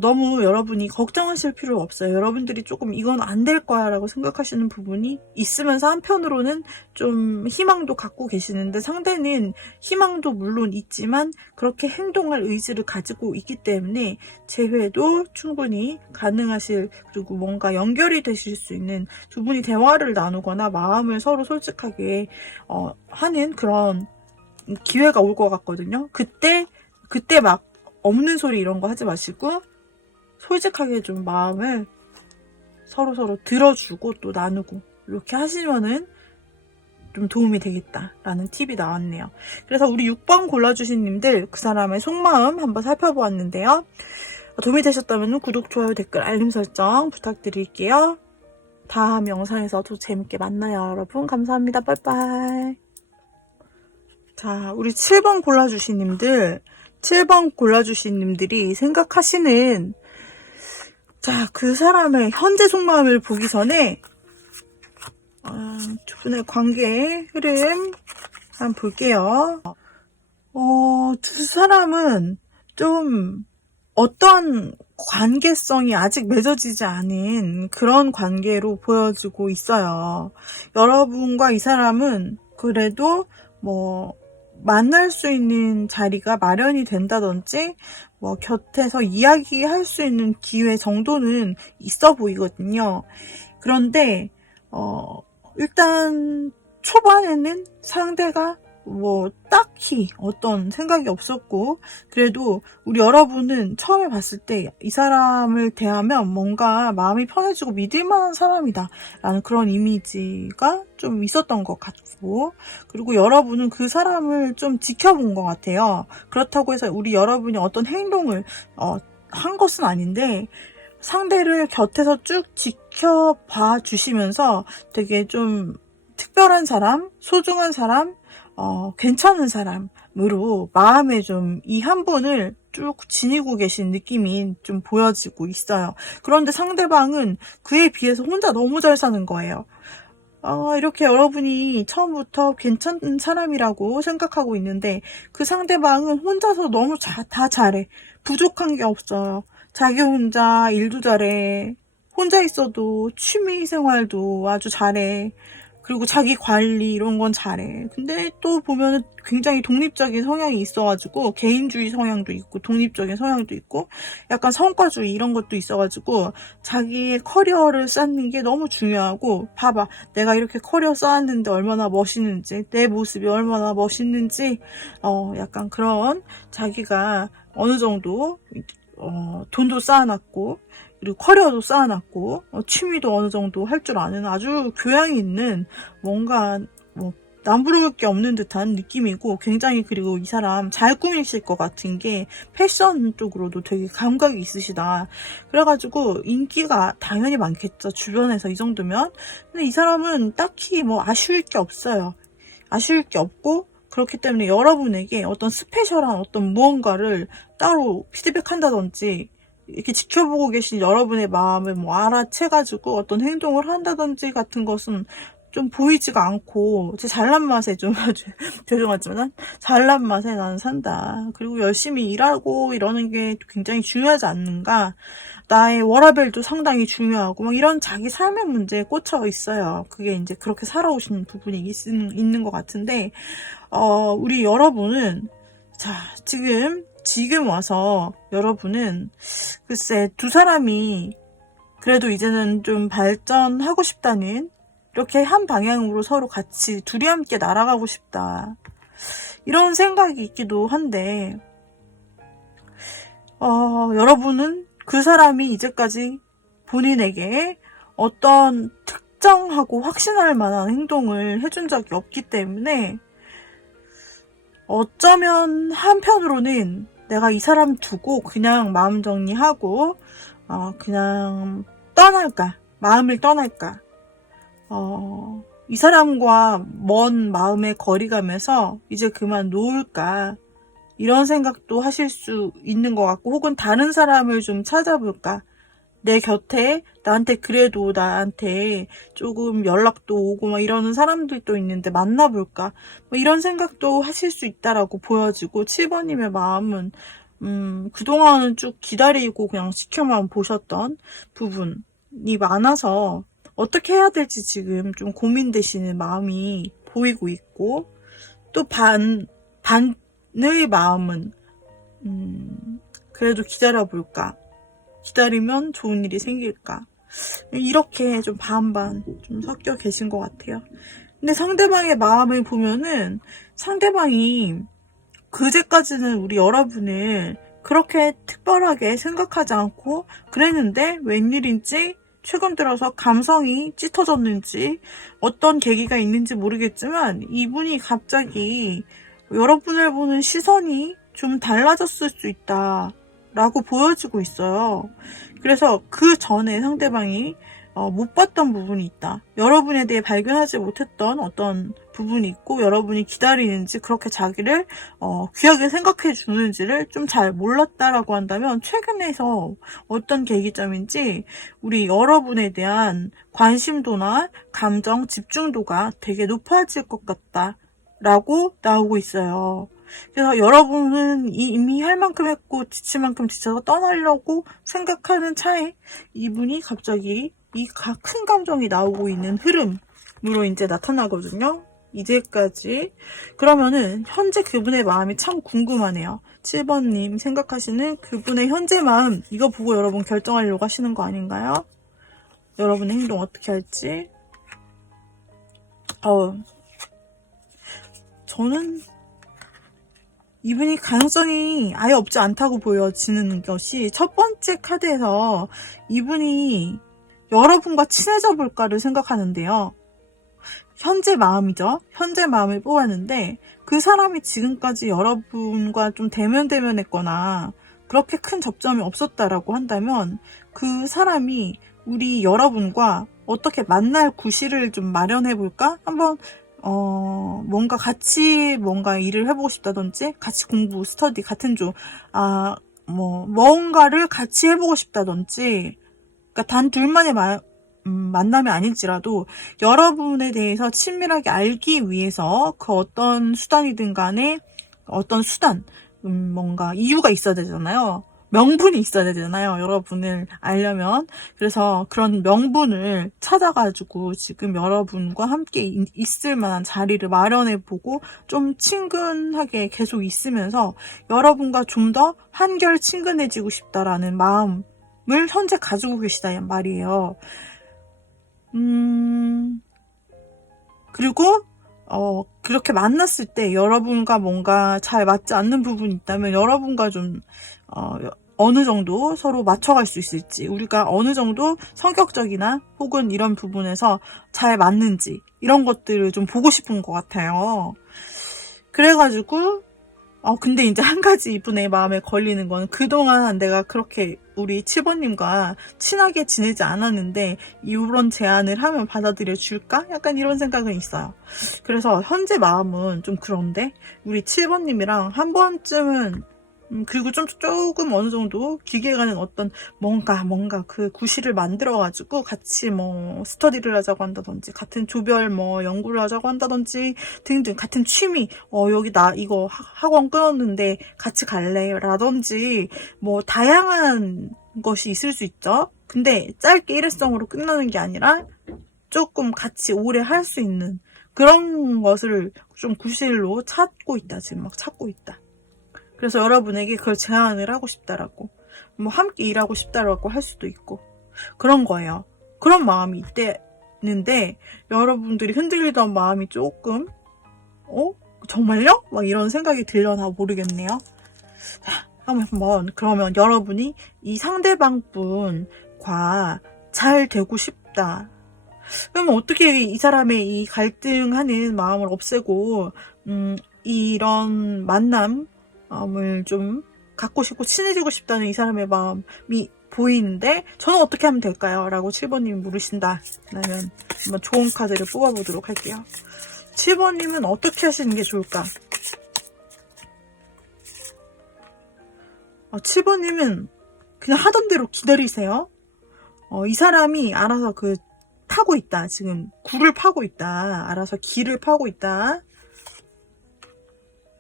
너무 여러분이 걱정하실 필요 없어요. 여러분들이 조금 이건 안 될 거야 라고 생각하시는 부분이 있으면서 한편으로는 좀 희망도 갖고 계시는데, 상대는 희망도 물론 있지만 그렇게 행동할 의지를 가지고 있기 때문에 재회도 충분히 가능하실, 그리고 뭔가 연결이 되실 수 있는, 두 분이 대화를 나누거나 마음을 서로 솔직하게 하는 그런 기회가 올 것 같거든요. 그때 막 없는 소리 이런 거 하지 마시고 솔직하게 좀 마음을 서로 들어주고 또 나누고 이렇게 하시면은 좀 도움이 되겠다라는 팁이 나왔네요. 그래서 우리 6번 골라주신 님들, 그 사람의 속마음 한번 살펴보았는데요. 도움이 되셨다면 구독, 좋아요, 댓글, 알림 설정 부탁드릴게요. 다음 영상에서 더 재밌게 만나요, 여러분. 감사합니다. 빠이빠이. 자, 우리 7번 골라주신 님들, 7번 골라주신 님들이 생각하시는, 자, 그 사람의 현재 속마음을 보기 전에 두 분의 관계의 흐름 한번 볼게요. 두 사람은 좀 어떤 관계성이 아직 맺어지지 않은 그런 관계로 보여지고 있어요. 여러분과 이 사람은 그래도 만날 수 있는 자리가 마련이 된다든지 곁에서 이야기할 수 있는 기회 정도는 있어 보이거든요. 그런데 일단 초반에는 상대가 딱히 어떤 생각이 없었고, 그래도 우리 여러분은 처음에 봤을 때 이 사람을 대하면 뭔가 마음이 편해지고 믿을만한 사람이다 라는 그런 이미지가 좀 있었던 것 같고, 그리고 여러분은 그 사람을 좀 지켜본 것 같아요. 그렇다고 해서 우리 여러분이 어떤 행동을 한 것은 아닌데, 상대를 곁에서 쭉 지켜봐 주시면서 되게 좀 특별한 사람, 소중한 사람, 괜찮은 사람으로 마음에 좀 이 한 분을 쭉 지니고 계신 느낌이 좀 보여지고 있어요. 그런데 상대방은 그에 비해서 혼자 너무 잘 사는 거예요. 이렇게 여러분이 처음부터 괜찮은 사람이라고 생각하고 있는데 그 상대방은 혼자서 너무 다 잘해. 부족한 게 없어요. 자기 혼자 일도 잘해. 혼자 있어도 취미 생활도 아주 잘해. 그리고 자기 관리 이런 건 잘해. 근데 또 보면은 굉장히 독립적인 성향이 있어가지고 개인주의 성향도 있고 독립적인 성향도 있고 약간 성과주의 이런 것도 있어가지고 자기의 커리어를 쌓는 게 너무 중요하고 봐봐 내가 이렇게 커리어 쌓았는데 얼마나 멋있는지 내 모습이 얼마나 멋있는지 약간 그런 자기가 어느 정도 돈도 쌓아놨고 그리고 커리어도 쌓아놨고 취미도 어느 정도 할 줄 아는 아주 교양이 있는 뭔가 남부러울 게 없는 듯한 느낌이고 굉장히 그리고 이 사람 잘 꾸미실 것 같은 게 패션 쪽으로도 되게 감각이 있으시다. 그래가지고 인기가 당연히 많겠죠. 주변에서 이 정도면. 근데 이 사람은 딱히 아쉬울 게 없어요. 아쉬울 게 없고 그렇기 때문에 여러분에게 어떤 스페셜한 어떤 무언가를 따로 피드백한다든지 이렇게 지켜보고 계신 여러분의 마음을 알아채가지고 어떤 행동을 한다든지 같은 것은 좀 보이지가 않고 제 잘난 맛에 좀 죄송하지만 잘난 맛에 나는 산다. 그리고 열심히 일하고 이러는 게 굉장히 중요하지 않는가. 나의 워라밸도 상당히 중요하고 이런 자기 삶의 문제에 꽂혀 있어요. 그게 이제 그렇게 살아오신 부분이 있는 것 같은데 우리 여러분은 자 지금 와서 여러분은 글쎄 두 사람이 그래도 이제는 좀 발전하고 싶다는 이렇게 한 방향으로 서로 같이 둘이 함께 날아가고 싶다 이런 생각이 있기도 한데 여러분은 그 사람이 이제까지 본인에게 어떤 특정하고 확신할 만한 행동을 해준 적이 없기 때문에 어쩌면 한편으로는 내가 이 사람 두고 그냥 마음 정리하고 그냥 떠날까 마음을 떠날까 이 사람과 먼 마음의 거리감에서 이제 그만 놓을까 이런 생각도 하실 수 있는 것 같고 혹은 다른 사람을 좀 찾아볼까 내 곁에 나한테 그래도 나한테 조금 연락도 오고 이러는 사람들도 있는데 만나볼까 이런 생각도 하실 수 있다라고 보여지고 7번님의 마음은 그동안은 쭉 기다리고 그냥 지켜만 보셨던 부분이 많아서 어떻게 해야 될지 지금 좀 고민되시는 마음이 보이고 있고 또 반의 마음은 그래도 기다려볼까 기다리면 좋은 일이 생길까 이렇게 좀 반반 좀 섞여 계신 것 같아요. 근데 상대방의 마음을 보면은 상대방이 그제까지는 우리 여러분을 그렇게 특별하게 생각하지 않고 그랬는데 웬일인지 최근 들어서 감성이 짙어졌는지 어떤 계기가 있는지 모르겠지만 이분이 갑자기 여러분을 보는 시선이 좀 달라졌을 수 있다 라고 보여지고 있어요. 그래서 그 전에 상대방이 못 봤던 부분이 있다. 여러분에 대해 발견하지 못했던 어떤 부분이 있고 여러분이 기다리는지 그렇게 자기를 귀하게 생각해 주는지를 좀 잘 몰랐다라고 한다면 최근에서 어떤 계기점인지 우리 여러분에 대한 관심도나 감정 집중도가 되게 높아질 것 같다라고 나오고 있어요. 그래서 여러분은 이미 할 만큼 했고 지칠 만큼 지쳐서 떠나려고 생각하는 차에 이분이 갑자기 이 큰 감정이 나오고 있는 흐름으로 이제 나타나거든요. 이제까지. 그러면은 현재 그분의 마음이 참 궁금하네요. 7번님 생각하시는 그분의 현재 마음 이거 보고 여러분 결정하려고 하시는 거 아닌가요? 여러분의 행동 어떻게 할지. 저는 이분이 가능성이 아예 없지 않다고 보여지는 것이 첫 번째 카드에서 이분이 여러분과 친해져 볼까를 생각하는데요. 현재 마음이죠. 현재 마음을 뽑았는데 그 사람이 지금까지 여러분과 좀 대면했거나 그렇게 큰 접점이 없었다라고 한다면 그 사람이 우리 여러분과 어떻게 만날 구실을 좀 마련해 볼까? 한번 뭔가 같이 뭔가 일을 해보고 싶다든지, 같이 공부, 스터디, 같은 뭔가를 같이 해보고 싶다든지, 그러니까 단 둘만의 만남이 아닐지라도 여러분에 대해서 친밀하게 알기 위해서 그 어떤 수단이든 간에 어떤 수단, 뭔가 이유가 있어야 되잖아요. 명분이 있어야 되잖아요. 여러분을 알려면. 그래서 그런 명분을 찾아가지고 지금 여러분과 함께 있을 만한 자리를 마련해보고 좀 친근하게 계속 있으면서 여러분과 좀 더 한결 친근해지고 싶다라는 마음을 현재 가지고 계시다 말이에요. 그리고 그렇게 만났을 때 여러분과 뭔가 잘 맞지 않는 부분이 있다면 여러분과 좀 어느 정도 서로 맞춰갈 수 있을지, 우리가 어느 정도 성격적이나 혹은 이런 부분에서 잘 맞는지 이런 것들을 좀 보고 싶은 것 같아요. 그래가지고 근데 이제 한 가지 이분의 마음에 걸리는 건 그동안 내가 그렇게 우리 7번님과 친하게 지내지 않았는데 이런 제안을 하면 받아들여 줄까? 약간 이런 생각은 있어요. 그래서 현재 마음은 좀 그런데 우리 7번님이랑 한 번쯤은 그리고 좀 조금 어느 정도 길게 가는 어떤 뭔가 그 구실을 만들어가지고 같이 뭐 스터디를 하자고 한다든지 같은 조별 뭐 연구를 하자고 한다든지 등등 같은 취미 여기 나 이거 학원 끊었는데 같이 갈래? 라든지 뭐 다양한 것이 있을 수 있죠. 근데 짧게 일회성으로 끝나는 게 아니라 조금 같이 오래 할 수 있는 그런 것을 좀 구실로 찾고 있다. 지금 막 찾고 있다. 그래서 여러분에게 그걸 제안을 하고 싶다라고, 뭐 함께 일하고 싶다라고 할 수도 있고 그런 거예요. 그런 마음이 있대는데 여러분들이 흔들리던 마음이 조금 정말요? 막 이런 생각이 들려나 모르겠네요. 자, 한번 그러면 여러분이 이 상대방 분과 잘 되고 싶다. 그러면 어떻게 이 사람의 이 갈등하는 마음을 없애고 이런 만남을 좀 갖고 싶고 친해지고 싶다는 이 사람의 마음이 보이는데 저는 어떻게 하면 될까요? 라고 7번님이 물으신다. 그러면 한번 좋은 카드를 뽑아보도록 할게요. 7번님은 어떻게 하시는 게 좋을까? 7번님은 그냥 하던 대로 기다리세요. 이 사람이 알아서 파고 있다. 지금 굴을 파고 있다. 알아서 길을 파고 있다.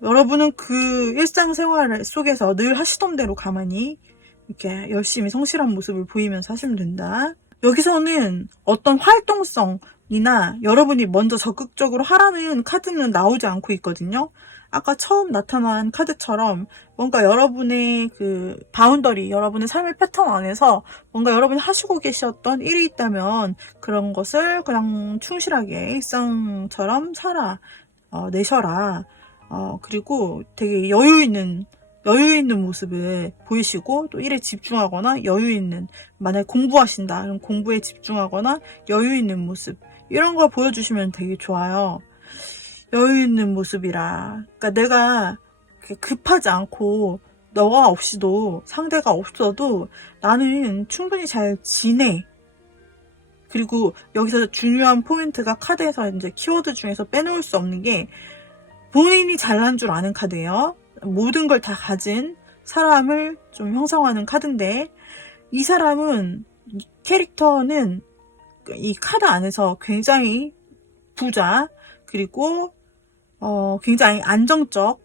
여러분은 그 일상생활 속에서 늘 하시던 대로 가만히 이렇게 열심히 성실한 모습을 보이면서 하시면 된다. 여기서는 어떤 활동성이나 여러분이 먼저 적극적으로 하라는 카드는 나오지 않고 있거든요. 아까 처음 나타난 카드처럼 뭔가 여러분의 그 바운더리, 여러분의 삶의 패턴 안에서 뭔가 여러분이 하시고 계셨던 일이 있다면 그런 것을 그냥 충실하게 일상처럼 내셔라. 그리고 되게 여유 있는 모습을 보이시고 또 일에 집중하거나 여유 있는, 만약에 공부하신다 그럼 공부에 집중하거나 여유 있는 모습 이런 걸 보여주시면 되게 좋아요. 여유 있는 모습이라, 그러니까 내가 급하지 않고 너가 없이도 상대가 없어도 나는 충분히 잘 지내. 그리고 여기서 중요한 포인트가 카드에서 이제 키워드 중에서 빼놓을 수 없는 게 본인이 잘난 줄 아는 카드예요. 모든 걸 다 가진 사람을 좀 형성하는 카드인데 이 사람은, 캐릭터는 이 카드 안에서 굉장히 부자, 그리고 굉장히 안정적,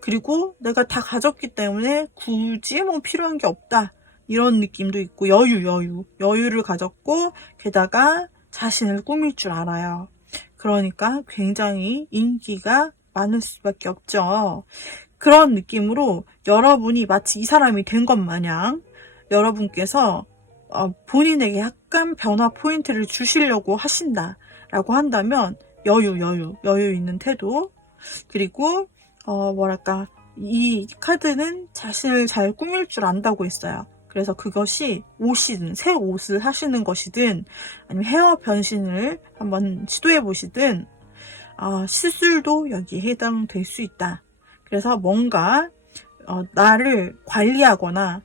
그리고 내가 다 가졌기 때문에 굳이 뭐 필요한 게 없다 이런 느낌도 있고 여유를 가졌고 게다가 자신을 꾸밀 줄 알아요. 그러니까 굉장히 인기가 많을 수밖에 없죠. 그런 느낌으로 여러분이 마치 이 사람이 된 것 마냥 여러분께서 본인에게 약간 변화 포인트를 주시려고 하신다라고 한다면 여유 있는 태도, 그리고 이 카드는 자신을 잘 꾸밀 줄 안다고 했어요. 그래서 그것이 옷이든 새 옷을 하시는 것이든 아니면 헤어 변신을 한번 시도해 보시든 시술도 여기에 해당될 수 있다. 그래서 뭔가 나를 관리하거나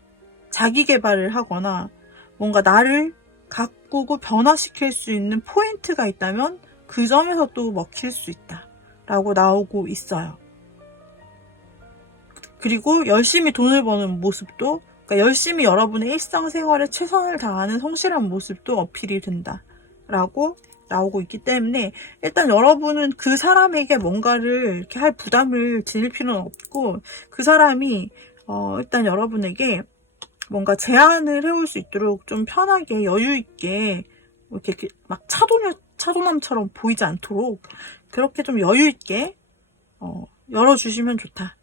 자기 개발을 하거나 뭔가 나를 가꾸고 변화시킬 수 있는 포인트가 있다면 그 점에서 또 먹힐 수 있다 라고 나오고 있어요. 그리고 열심히 돈을 버는 모습도 그러니까 열심히 여러분의 일상생활에 최선을 다하는 성실한 모습도 어필이 된다라고 나오고 있기 때문에 일단 여러분은 그 사람에게 뭔가를 이렇게 할 부담을 지닐 필요는 없고 그 사람이 일단 여러분에게 뭔가 제안을 해올 수 있도록 좀 편하게 여유 있게 이렇게 막 차도남처럼 보이지 않도록 그렇게 좀 여유 있게 열어주시면 좋다.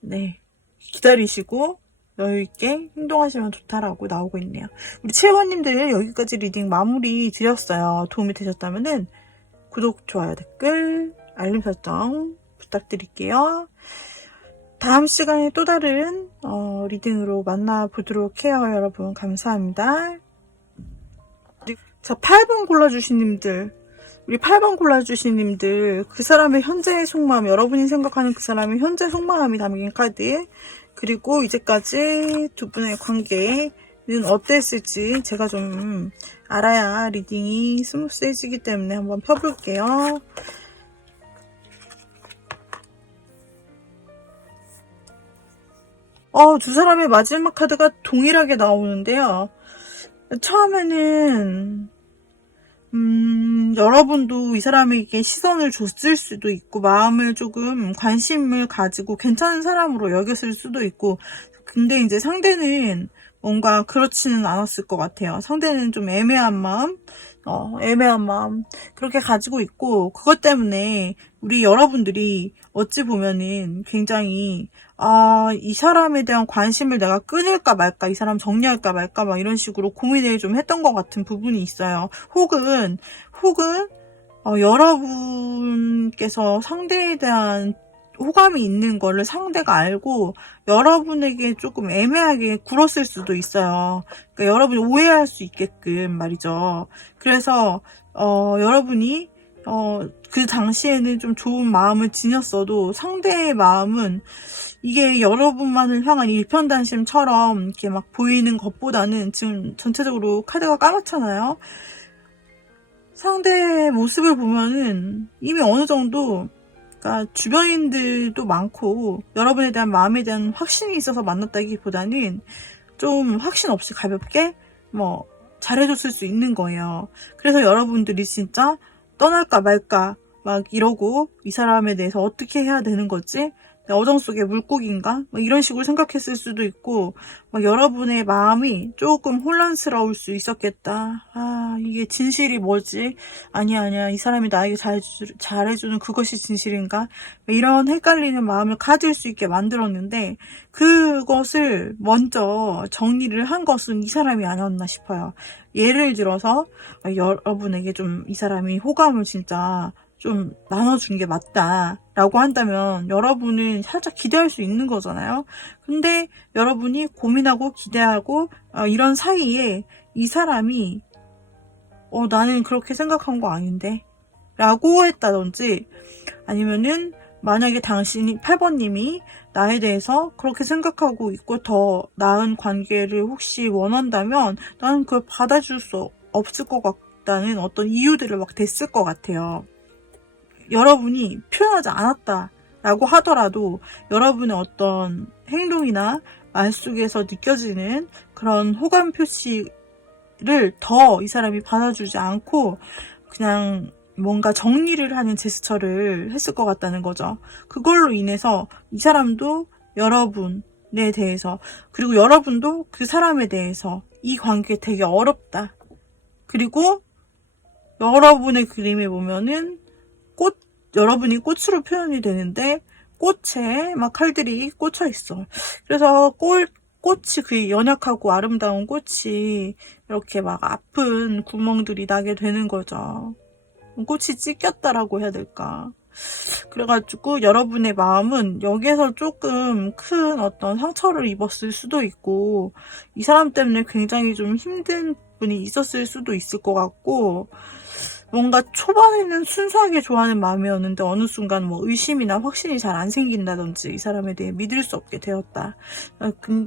네, 기다리시고 여유 있게 행동하시면 좋다라고 나오고 있네요. 우리 치혜원님들 여기까지 리딩 마무리 드렸어요. 도움이 되셨다면은 구독, 좋아요, 댓글, 알림 설정 부탁드릴게요. 다음 시간에 또 다른 리딩으로 만나보도록 해요. 여러분 감사합니다. 자, 8번 골라주신 님들, 우리 8번 골라주신 님들, 그 사람의 현재의 속마음, 여러분이 생각하는 그 사람의 현재 속마음이 담긴 카드, 그리고 이제까지 두 분의 관계는 어땠을지 제가 좀 알아야 리딩이 스무스해지기 때문에 한번 펴볼게요. 두 사람의 마지막 카드가 동일하게 나오는데요. 처음에는 여러분도 이 사람에게 시선을 줬을 수도 있고 마음을 조금 관심을 가지고 괜찮은 사람으로 여겼을 수도 있고 근데 이제 상대는 뭔가 그렇지는 않았을 것 같아요. 상대는 좀 애매한 마음 그렇게 가지고 있고 그것 때문에 우리 여러분들이 어찌 보면은 굉장히 이 사람에 대한 관심을 내가 끊을까 말까, 이 사람 정리할까 말까 막 이런 식으로 고민을 좀 했던 것 같은 부분이 있어요. 혹은 여러분께서 상대에 대한 호감이 있는 거를 상대가 알고 여러분에게 조금 애매하게 굴었을 수도 있어요. 그러니까 여러분이 오해할 수 있게끔 말이죠. 그래서 여러분이 그 당시에는 좀 좋은 마음을 지녔어도 상대의 마음은 이게 여러분만을 향한 일편단심처럼 이렇게 막 보이는 것보다는 지금 전체적으로 카드가 까맣잖아요. 상대의 모습을 보면은 이미 어느 정도 그러니까 주변인들도 많고 여러분에 대한 마음에 대한 확신이 있어서 만났다기보다는 좀 확신 없이 가볍게 뭐 잘해줬을 수 있는 거예요. 그래서 여러분들이 진짜 떠날까 말까 막 이러고 이 사람에 대해서 어떻게 해야 되는 거지? 어정 속의 물고기인가? 막 이런 식으로 생각했을 수도 있고 막 여러분의 마음이 조금 혼란스러울 수 있었겠다. 이게 진실이 뭐지? 아니야 이 사람이 나에게 잘해주는 그것이 진실인가? 이런 헷갈리는 마음을 가질 수 있게 만들었는데 그것을 먼저 정리를 한 것은 이 사람이 아니었나 싶어요. 예를 들어서 여러분에게 좀 이 사람이 호감을 진짜 좀 나눠준 게 맞다라고 한다면 여러분은 살짝 기대할 수 있는 거잖아요. 근데 여러분이 고민하고 기대하고 이런 사이에 이 사람이 나는 그렇게 생각한 거 아닌데 라고 했다든지 아니면은 만약에 당신이 8번님이 나에 대해서 그렇게 생각하고 있고 더 나은 관계를 혹시 원한다면 나는 그걸 받아줄 수 없을 것 같다는 어떤 이유들을 막 댔을 것 같아요. 여러분이 표현하지 않았다라고 하더라도 여러분의 어떤 행동이나 말 속에서 느껴지는 그런 호감 표시를 더 이 사람이 받아주지 않고 그냥 뭔가 정리를 하는 제스처를 했을 것 같다는 거죠. 그걸로 인해서 이 사람도 여러분에 대해서 그리고 여러분도 그 사람에 대해서 이 관계 되게 어렵다. 그리고 여러분의 그림에 보면은 여러분이 꽃으로 표현이 되는데 꽃에 막 칼들이 꽂혀 있어. 그래서 꽃이 그 연약하고 아름다운 꽃이 이렇게 막 아픈 구멍들이 나게 되는 거죠. 꽃이 찢겼다라고 해야 될까. 그래가지고 여러분의 마음은 여기에서 조금 큰 어떤 상처를 입었을 수도 있고 이 사람 때문에 굉장히 좀 힘든 분이 있었을 수도 있을 것 같고 뭔가 초반에는 순수하게 좋아하는 마음이었는데 어느 순간 뭐 의심이나 확신이 잘 안 생긴다든지 이 사람에 대해 믿을 수 없게 되었다.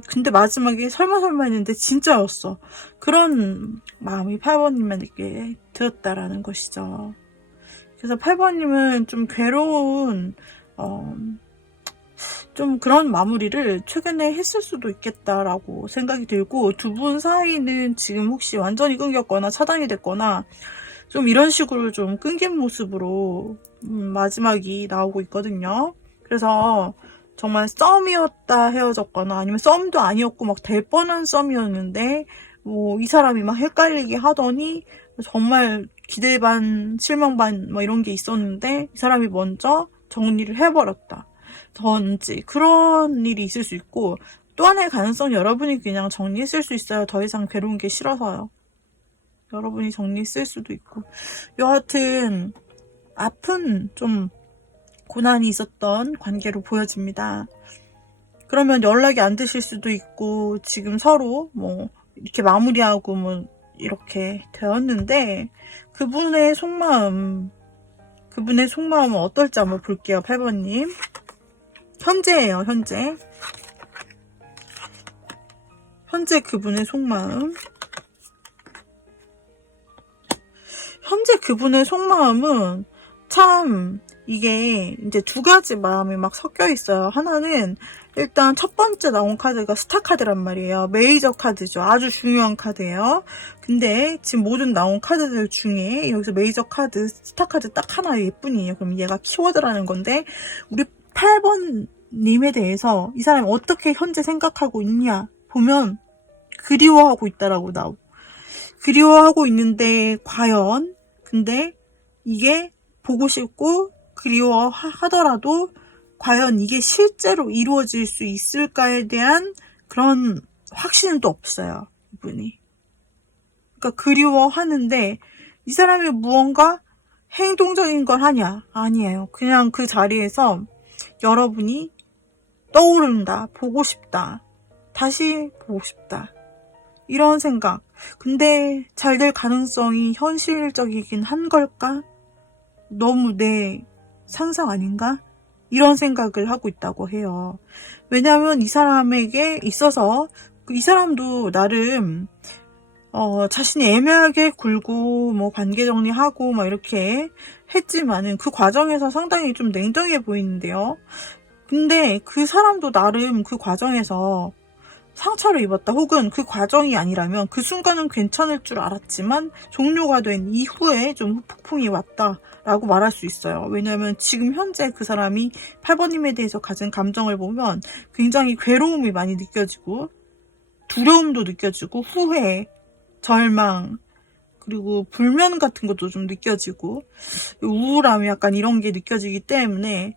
근데 마지막에 설마 했는데 진짜였어. 그런 마음이 8번님에게 들었다라는 것이죠. 그래서 8번님은 좀 괴로운 좀 그런 마무리를 최근에 했을 수도 있겠다라고 생각이 들고, 두 분 사이는 지금 혹시 완전히 끊겼거나 차단이 됐거나 좀 이런 식으로 좀 끊긴 모습으로 마지막이 나오고 있거든요. 그래서 정말 썸이었다 헤어졌거나 아니면 썸도 아니었고 막 될 뻔한 썸이었는데 뭐 이 사람이 막 헷갈리게 하더니 정말 기대 반 실망 반 뭐 이런 게 있었는데 이 사람이 먼저 정리를 해버렸다 던지 그런 일이 있을 수 있고, 또 하나의 가능성은 여러분이 그냥 정리했을 수 있어요. 더 이상 괴로운 게 싫어서요. 여러분이 정리했을 수도 있고, 여하튼 아픈 좀 고난이 있었던 관계로 보여집니다. 그러면 연락이 안 되실 수도 있고, 지금 서로 뭐 이렇게 마무리하고 뭐 이렇게 되었는데, 그분의 속마음은 어떨지 한번 볼게요. 8번님. 현재예요, 현재. 현재 그분의 속마음. 현재 그분의 속마음은 참 이게 이제 두 가지 마음이 막 섞여 있어요. 하나는 일단 첫 번째 나온 카드가 스타 카드란 말이에요. 메이저 카드죠. 아주 중요한 카드예요. 근데 지금 모든 나온 카드들 중에 여기서 메이저 카드, 스타 카드 딱 하나 예뿐이에요. 그럼 얘가 키워드라는 건데, 우리 8번 님에 대해서 이 사람이 어떻게 현재 생각하고 있냐 보면 그리워하고 있다라고 나오고, 그리워하고 있는데 과연 근데 이게 보고 싶고 그리워하더라도 과연 이게 실제로 이루어질 수 있을까에 대한 그런 확신은 또 없어요, 이분이. 그러니까 그리워하는데 이 사람이 무언가 행동적인 걸 하냐? 아니에요. 그냥 그 자리에서 여러분이 떠오른다, 보고 싶다, 다시 보고 싶다, 이런 생각. 근데 잘 될 가능성이 현실적이긴 한 걸까? 너무 내 상상 아닌가? 이런 생각을 하고 있다고 해요. 왜냐하면 이 사람에게 있어서 이 사람도 나름 자신이 애매하게 굴고 뭐 관계 정리하고 막 이렇게 했지만은 그 과정에서 상당히 좀 냉정해 보이는데요. 근데 그 사람도 나름 그 과정에서 상처를 입었다, 혹은 그 과정이 아니라면 그 순간은 괜찮을 줄 알았지만 종료가 된 이후에 좀 폭풍이 왔다라고 말할 수 있어요. 왜냐하면 지금 현재 그 사람이 8번님에 대해서 가진 감정을 보면 굉장히 괴로움이 많이 느껴지고 두려움도 느껴지고 후회, 절망, 그리고 불면 같은 것도 좀 느껴지고 우울함, 약간 이런 게 느껴지기 때문에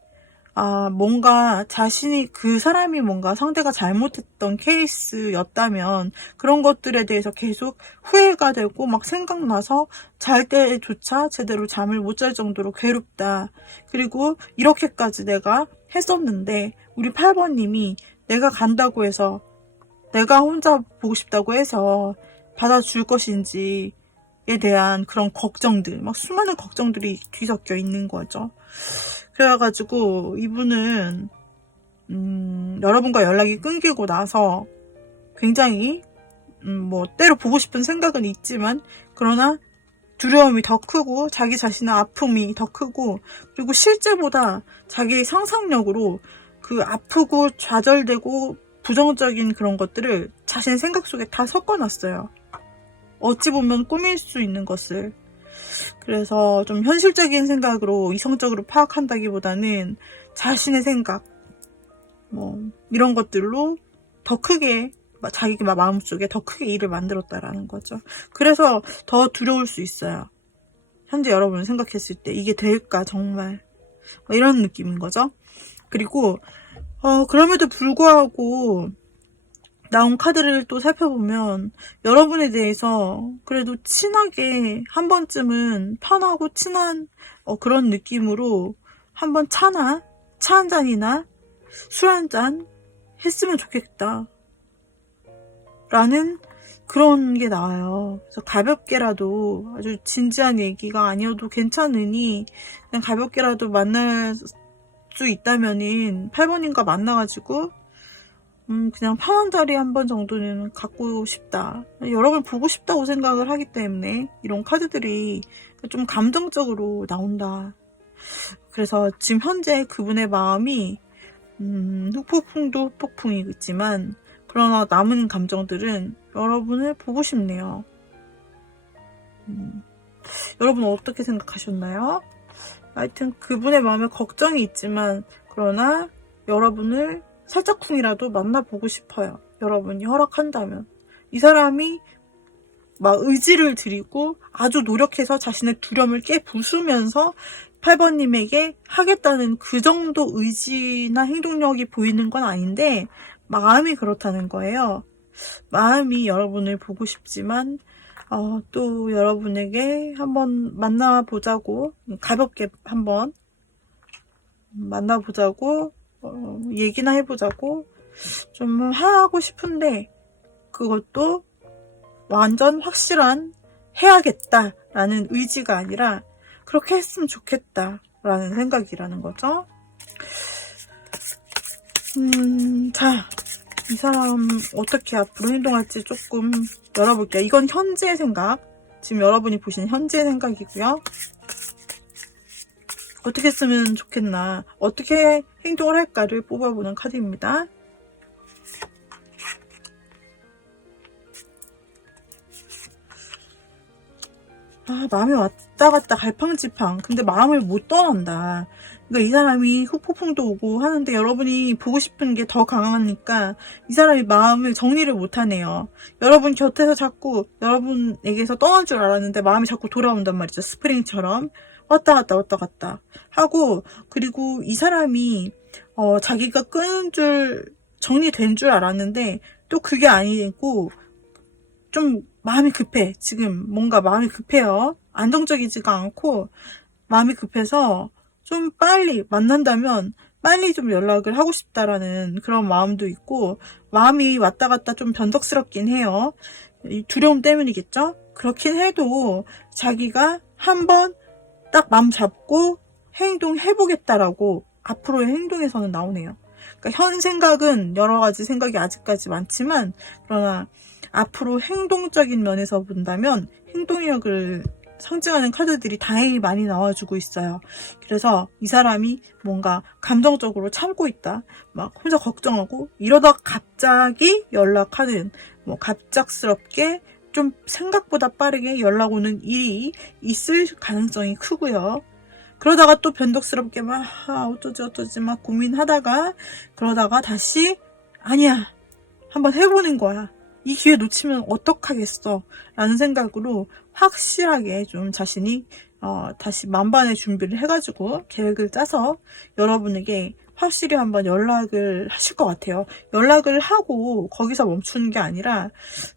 뭔가 자신이, 그 사람이 뭔가 상대가 잘못했던 케이스였다면 그런 것들에 대해서 계속 후회가 되고 막 생각나서 잘 때조차 제대로 잠을 못 잘 정도로 괴롭다. 그리고 이렇게까지 내가 했었는데 우리 8번님이 내가 간다고 해서, 내가 혼자 보고 싶다고 해서 받아줄 것인지에 대한 그런 걱정들, 막 수많은 걱정들이 뒤섞여 있는 거죠. 그래가지고 이분은 여러분과 연락이 끊기고 나서 굉장히 뭐 때로 보고 싶은 생각은 있지만, 그러나 두려움이 더 크고 자기 자신의 아픔이 더 크고, 그리고 실제보다 자기의 상상력으로 그 아프고 좌절되고 부정적인 그런 것들을 자신의 생각 속에 다 섞어놨어요. 어찌 보면 꾸밀 수 있는 것을. 그래서 좀 현실적인 생각으로 이성적으로 파악한다기보다는 자신의 생각, 뭐 이런 것들로 더 크게, 자기 마음속에 더 크게 일을 만들었다라는 거죠. 그래서 더 두려울 수 있어요. 현재 여러분을 생각했을 때 이게 될까 정말, 이런 느낌인 거죠. 그리고 그럼에도 불구하고 나온 카드를 또 살펴보면 여러분에 대해서 그래도 친하게 한 번쯤은 편하고 친한 그런 느낌으로 한번 차 한 잔이나 술 한 잔 했으면 좋겠다 라는 그런 게 나와요. 그래서 가볍게라도, 아주 진지한 얘기가 아니어도 괜찮으니 그냥 가볍게라도 만날 수 있다면은 8번님과 만나가지고 그냥 편한 자리 한 번 정도는 갖고 싶다, 여러분 보고 싶다고 생각을 하기 때문에 이런 카드들이 좀 감정적으로 나온다. 그래서 지금 현재 그분의 마음이 후폭풍도 후폭풍이겠지만, 그러나 남은 감정들은 여러분을 보고 싶네요. 여러분 어떻게 생각하셨나요? 하여튼 그분의 마음에 걱정이 있지만, 그러나 여러분을 살짝쿵이라도 만나보고 싶어요. 여러분이 허락한다면. 이 사람이 막 의지를 들이고 아주 노력해서 자신의 두려움을 깨부수면서 8번님에게 하겠다는 그 정도 의지나 행동력이 보이는 건 아닌데, 마음이 그렇다는 거예요. 마음이 여러분을 보고 싶지만, 또 여러분에게 한번 만나보자고, 가볍게 한번 만나보자고, 얘기나 해보자고 좀 하고 싶은데, 그것도 완전 확실한 해야겠다라는 의지가 아니라 그렇게 했으면 좋겠다라는 생각이라는 거죠. 자, 이 사람 어떻게 앞으로 행동할지 조금 열어볼게요. 이건 현재의 생각, 지금 여러분이 보시는 현재의 생각이고요. 어떻게 쓰면 좋겠나, 어떻게 행동을 할까를 뽑아보는 카드입니다. 마음이 왔다 갔다 갈팡지팡. 근데 마음을 못 떠난다. 그러니까 이 사람이 후폭풍도 오고 하는데 여러분이 보고 싶은 게 더 강하니까 이 사람이 마음을 정리를 못 하네요. 여러분 곁에서 자꾸 여러분에게서 떠난 줄 알았는데 마음이 자꾸 돌아온단 말이죠. 스프링처럼 왔다 갔다 왔다 갔다 하고, 그리고 이 사람이 자기가 끄는 줄, 정리된 줄 알았는데 또 그게 아니고 좀 마음이 급해. 지금 뭔가 마음이 급해요. 안정적이지가 않고 마음이 급해서 좀 빨리 만난다면 빨리 좀 연락을 하고 싶다라는 그런 마음도 있고, 마음이 왔다 갔다 좀 변덕스럽긴 해요. 두려움 때문이겠죠? 그렇긴 해도 자기가 한번 딱 마음 잡고 행동해보겠다라고 앞으로의 행동에서는 나오네요. 그러니까 현 생각은 여러 가지 생각이 아직까지 많지만, 그러나 앞으로 행동적인 면에서 본다면 행동력을 상징하는 카드들이 다행히 많이 나와주고 있어요. 그래서 이 사람이 뭔가 감정적으로 참고 있다, 막 혼자 걱정하고 이러다 갑자기 연락하는, 뭐 갑작스럽게 좀 생각보다 빠르게 연락 오는 일이 있을 가능성이 크고요. 그러다가 또 변덕스럽게 막 어쩌지 막 고민하다가, 그러다가 다시 아니야, 한번 해보는 거야, 이 기회 놓치면 어떡하겠어 라는 생각으로 확실하게 좀 자신이 다시 만반의 준비를 해가지고 계획을 짜서 여러분에게 확실히 한번 연락을 하실 것 같아요. 연락을 하고 거기서 멈추는 게 아니라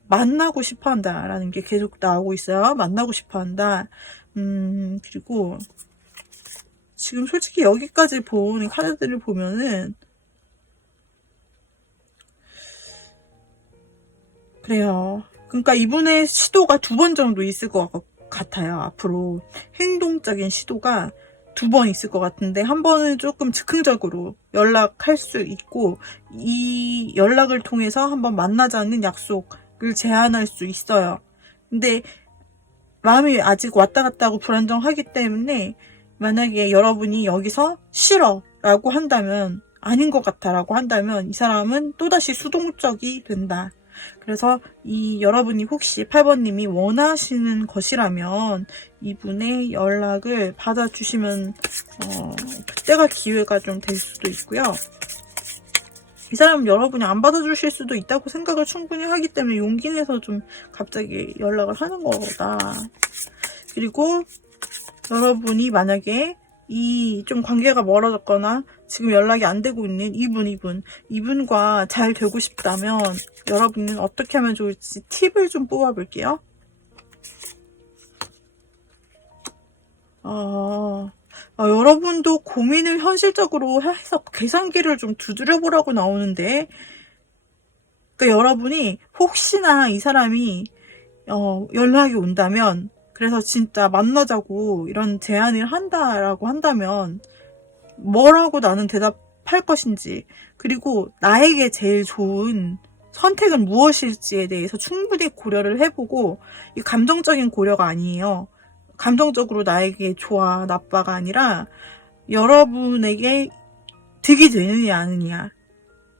만나고 싶어 한다라는 게 계속 나오고 있어요. 만나고 싶어 한다. 그리고 지금 솔직히 여기까지 본 카드들을 보면은 그래요. 그러니까 이분의 시도가 2번 정도 있을 것 같아요. 앞으로 행동적인 시도가 2번 있을 것 같은데, 한 번은 조금 즉흥적으로 연락할 수 있고, 이 연락을 통해서 한번 만나자는 약속을 제안할 수 있어요. 근데 마음이 아직 왔다 갔다 하고 불안정하기 때문에, 만약에 여러분이 여기서 싫어 라고 한다면, 아닌 것 같아 라고 한다면 이 사람은 또다시 수동적이 된다. 그래서 여러분이 혹시 8번님이 원하시는 것이라면 이분의 연락을 받아주시면 그때가 기회가 좀 될 수도 있고요. 이 사람은 여러분이 안 받아주실 수도 있다고 생각을 충분히 하기 때문에 용기 내서 좀 갑자기 연락을 하는 거다. 그리고 여러분이 만약에 좀 관계가 멀어졌거나 지금 연락이 안 되고 있는 이분과 잘 되고 싶다면 여러분은 어떻게 하면 좋을지 팁을 좀 뽑아볼게요. 여러분도 고민을 현실적으로 해서 계산기를 좀 두드려보라고 나오는데, 그러니까 여러분이 혹시나 이 사람이 연락이 온다면, 그래서 진짜 만나자고 이런 제안을 한다라고 한다면 뭐라고 나는 대답할 것인지, 그리고 나에게 제일 좋은 선택은 무엇일지에 대해서 충분히 고려를 해보고, 이 감정적인 고려가 아니에요. 감정적으로 나에게 좋아 나빠가 아니라 여러분에게 득이 되느냐 아니냐.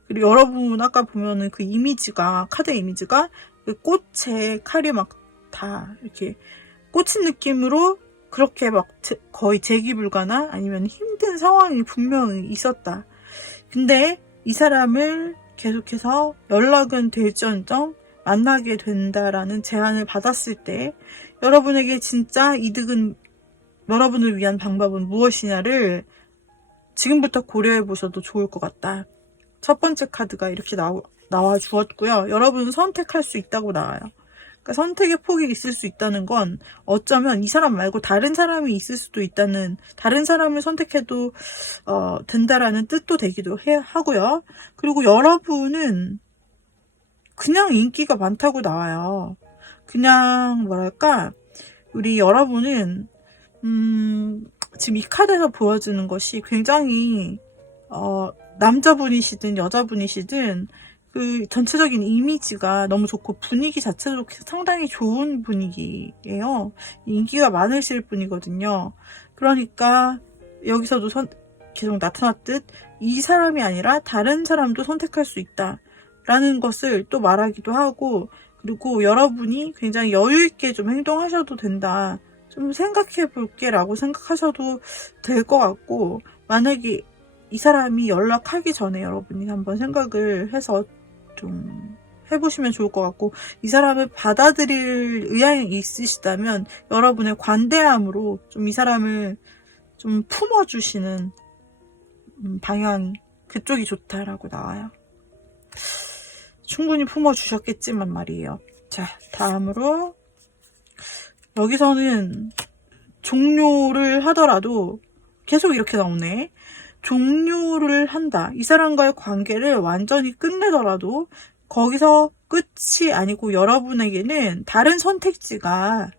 그리고 여러분 아까 보면은 그 이미지가, 카드 이미지가 그 꽃에 칼이 막 다 이렇게 꽂힌 느낌으로 그렇게 막 거의 재기불가나 아니면 힘든 상황이 분명히 있었다. 근데 이 사람을 계속해서 연락은 될지언정 만나게 된다라는 제안을 받았을 때 여러분에게 진짜 이득은, 여러분을 위한 방법은 무엇이냐를 지금부터 고려해 보셔도 좋을 것 같다. 첫 번째 카드가 이렇게 나와 주었고요. 여러분은 선택할 수 있다고 나와요. 그러니까 선택의 폭이 있을 수 있다는 건 어쩌면 이 사람 말고 다른 사람이 있을 수도 있다는, 다른 사람을 선택해도 된다라는 뜻도 되기도 하고요. 그리고 여러분은 그냥 인기가 많다고 나와요. 그냥 뭐랄까, 우리 여러분은 지금 이 카드에서 보여주는 것이 굉장히 남자분이시든 여자분이시든 그 전체적인 이미지가 너무 좋고 분위기 자체도 상당히 좋은 분위기예요. 인기가 많으실 분이거든요. 그러니까 여기서도 계속 나타났듯 이 사람이 아니라 다른 사람도 선택할 수 있다 라는 것을 또 말하기도 하고, 그리고 여러분이 굉장히 여유있게 좀 행동하셔도 된다, 좀 생각해 볼게 라고 생각하셔도 될 것 같고, 만약에 이 사람이 연락하기 전에 여러분이 한번 생각을 해서 좀 해보시면 좋을 것 같고, 이 사람을 받아들일 의향이 있으시다면 여러분의 관대함으로 좀 이 사람을 좀 품어주시는 방향, 그쪽이 좋다라고 나와요. 충분히 품어주셨겠지만 말이에요. 자, 다음으로 여기서는 종료를 하더라도 계속 이렇게 나오네. 종료를 한다. 이 사람과의 관계를 완전히 끝내더라도 거기서 끝이 아니고 여러분에게는 다른 선택지가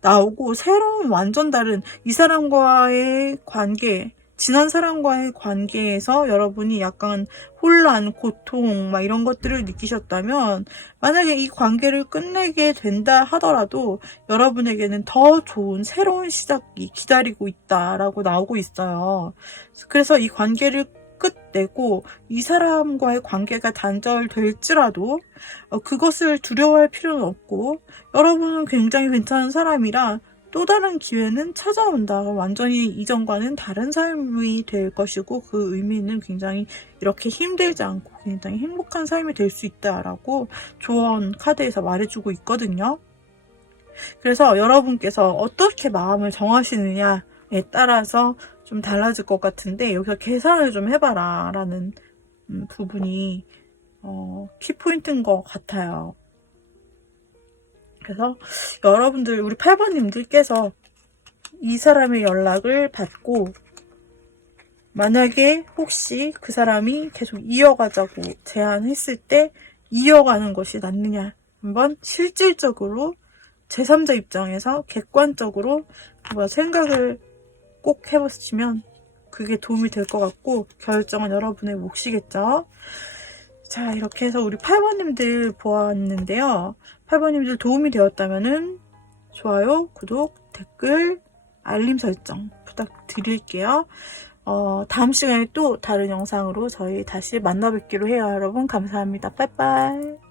나오고 새로운 완전 다른 이 사람과의 관계, 지난 사람과의 관계에서 여러분이 약간 혼란, 고통 막 이런 것들을 느끼셨다면, 만약에 이 관계를 끝내게 된다 하더라도 여러분에게는 더 좋은 새로운 시작이 기다리고 있다라고 나오고 있어요. 그래서 이 관계를 끝내고 이 사람과의 관계가 단절될지라도 그것을 두려워할 필요는 없고, 여러분은 굉장히 괜찮은 사람이라 또 다른 기회는 찾아온다. 완전히 이전과는 다른 삶이 될 것이고, 그 의미는 굉장히 이렇게 힘들지 않고 굉장히 행복한 삶이 될 수 있다라고 조언 카드에서 말해주고 있거든요. 그래서 여러분께서 어떻게 마음을 정하시느냐에 따라서 좀 달라질 것 같은데, 여기서 계산을 좀 해봐라 라는 부분이 키포인트인 것 같아요. 그래서 여러분들, 우리 8번님들께서 이 사람의 연락을 받고 만약에 혹시 그 사람이 계속 이어가자고 제안했을 때 이어가는 것이 낫느냐, 한번 실질적으로 제3자 입장에서 객관적으로 한번 생각을 꼭 해보시면 그게 도움이 될 것 같고, 결정은 여러분의 몫이겠죠. 자, 이렇게 해서 우리 8번님들 보았는데요. 8번님들 도움이 되었다면은 좋아요, 구독, 댓글, 알림 설정 부탁드릴게요. 다음 시간에 또 다른 영상으로 저희 다시 만나 뵙기로 해요. 여러분 감사합니다. 빠이빠이.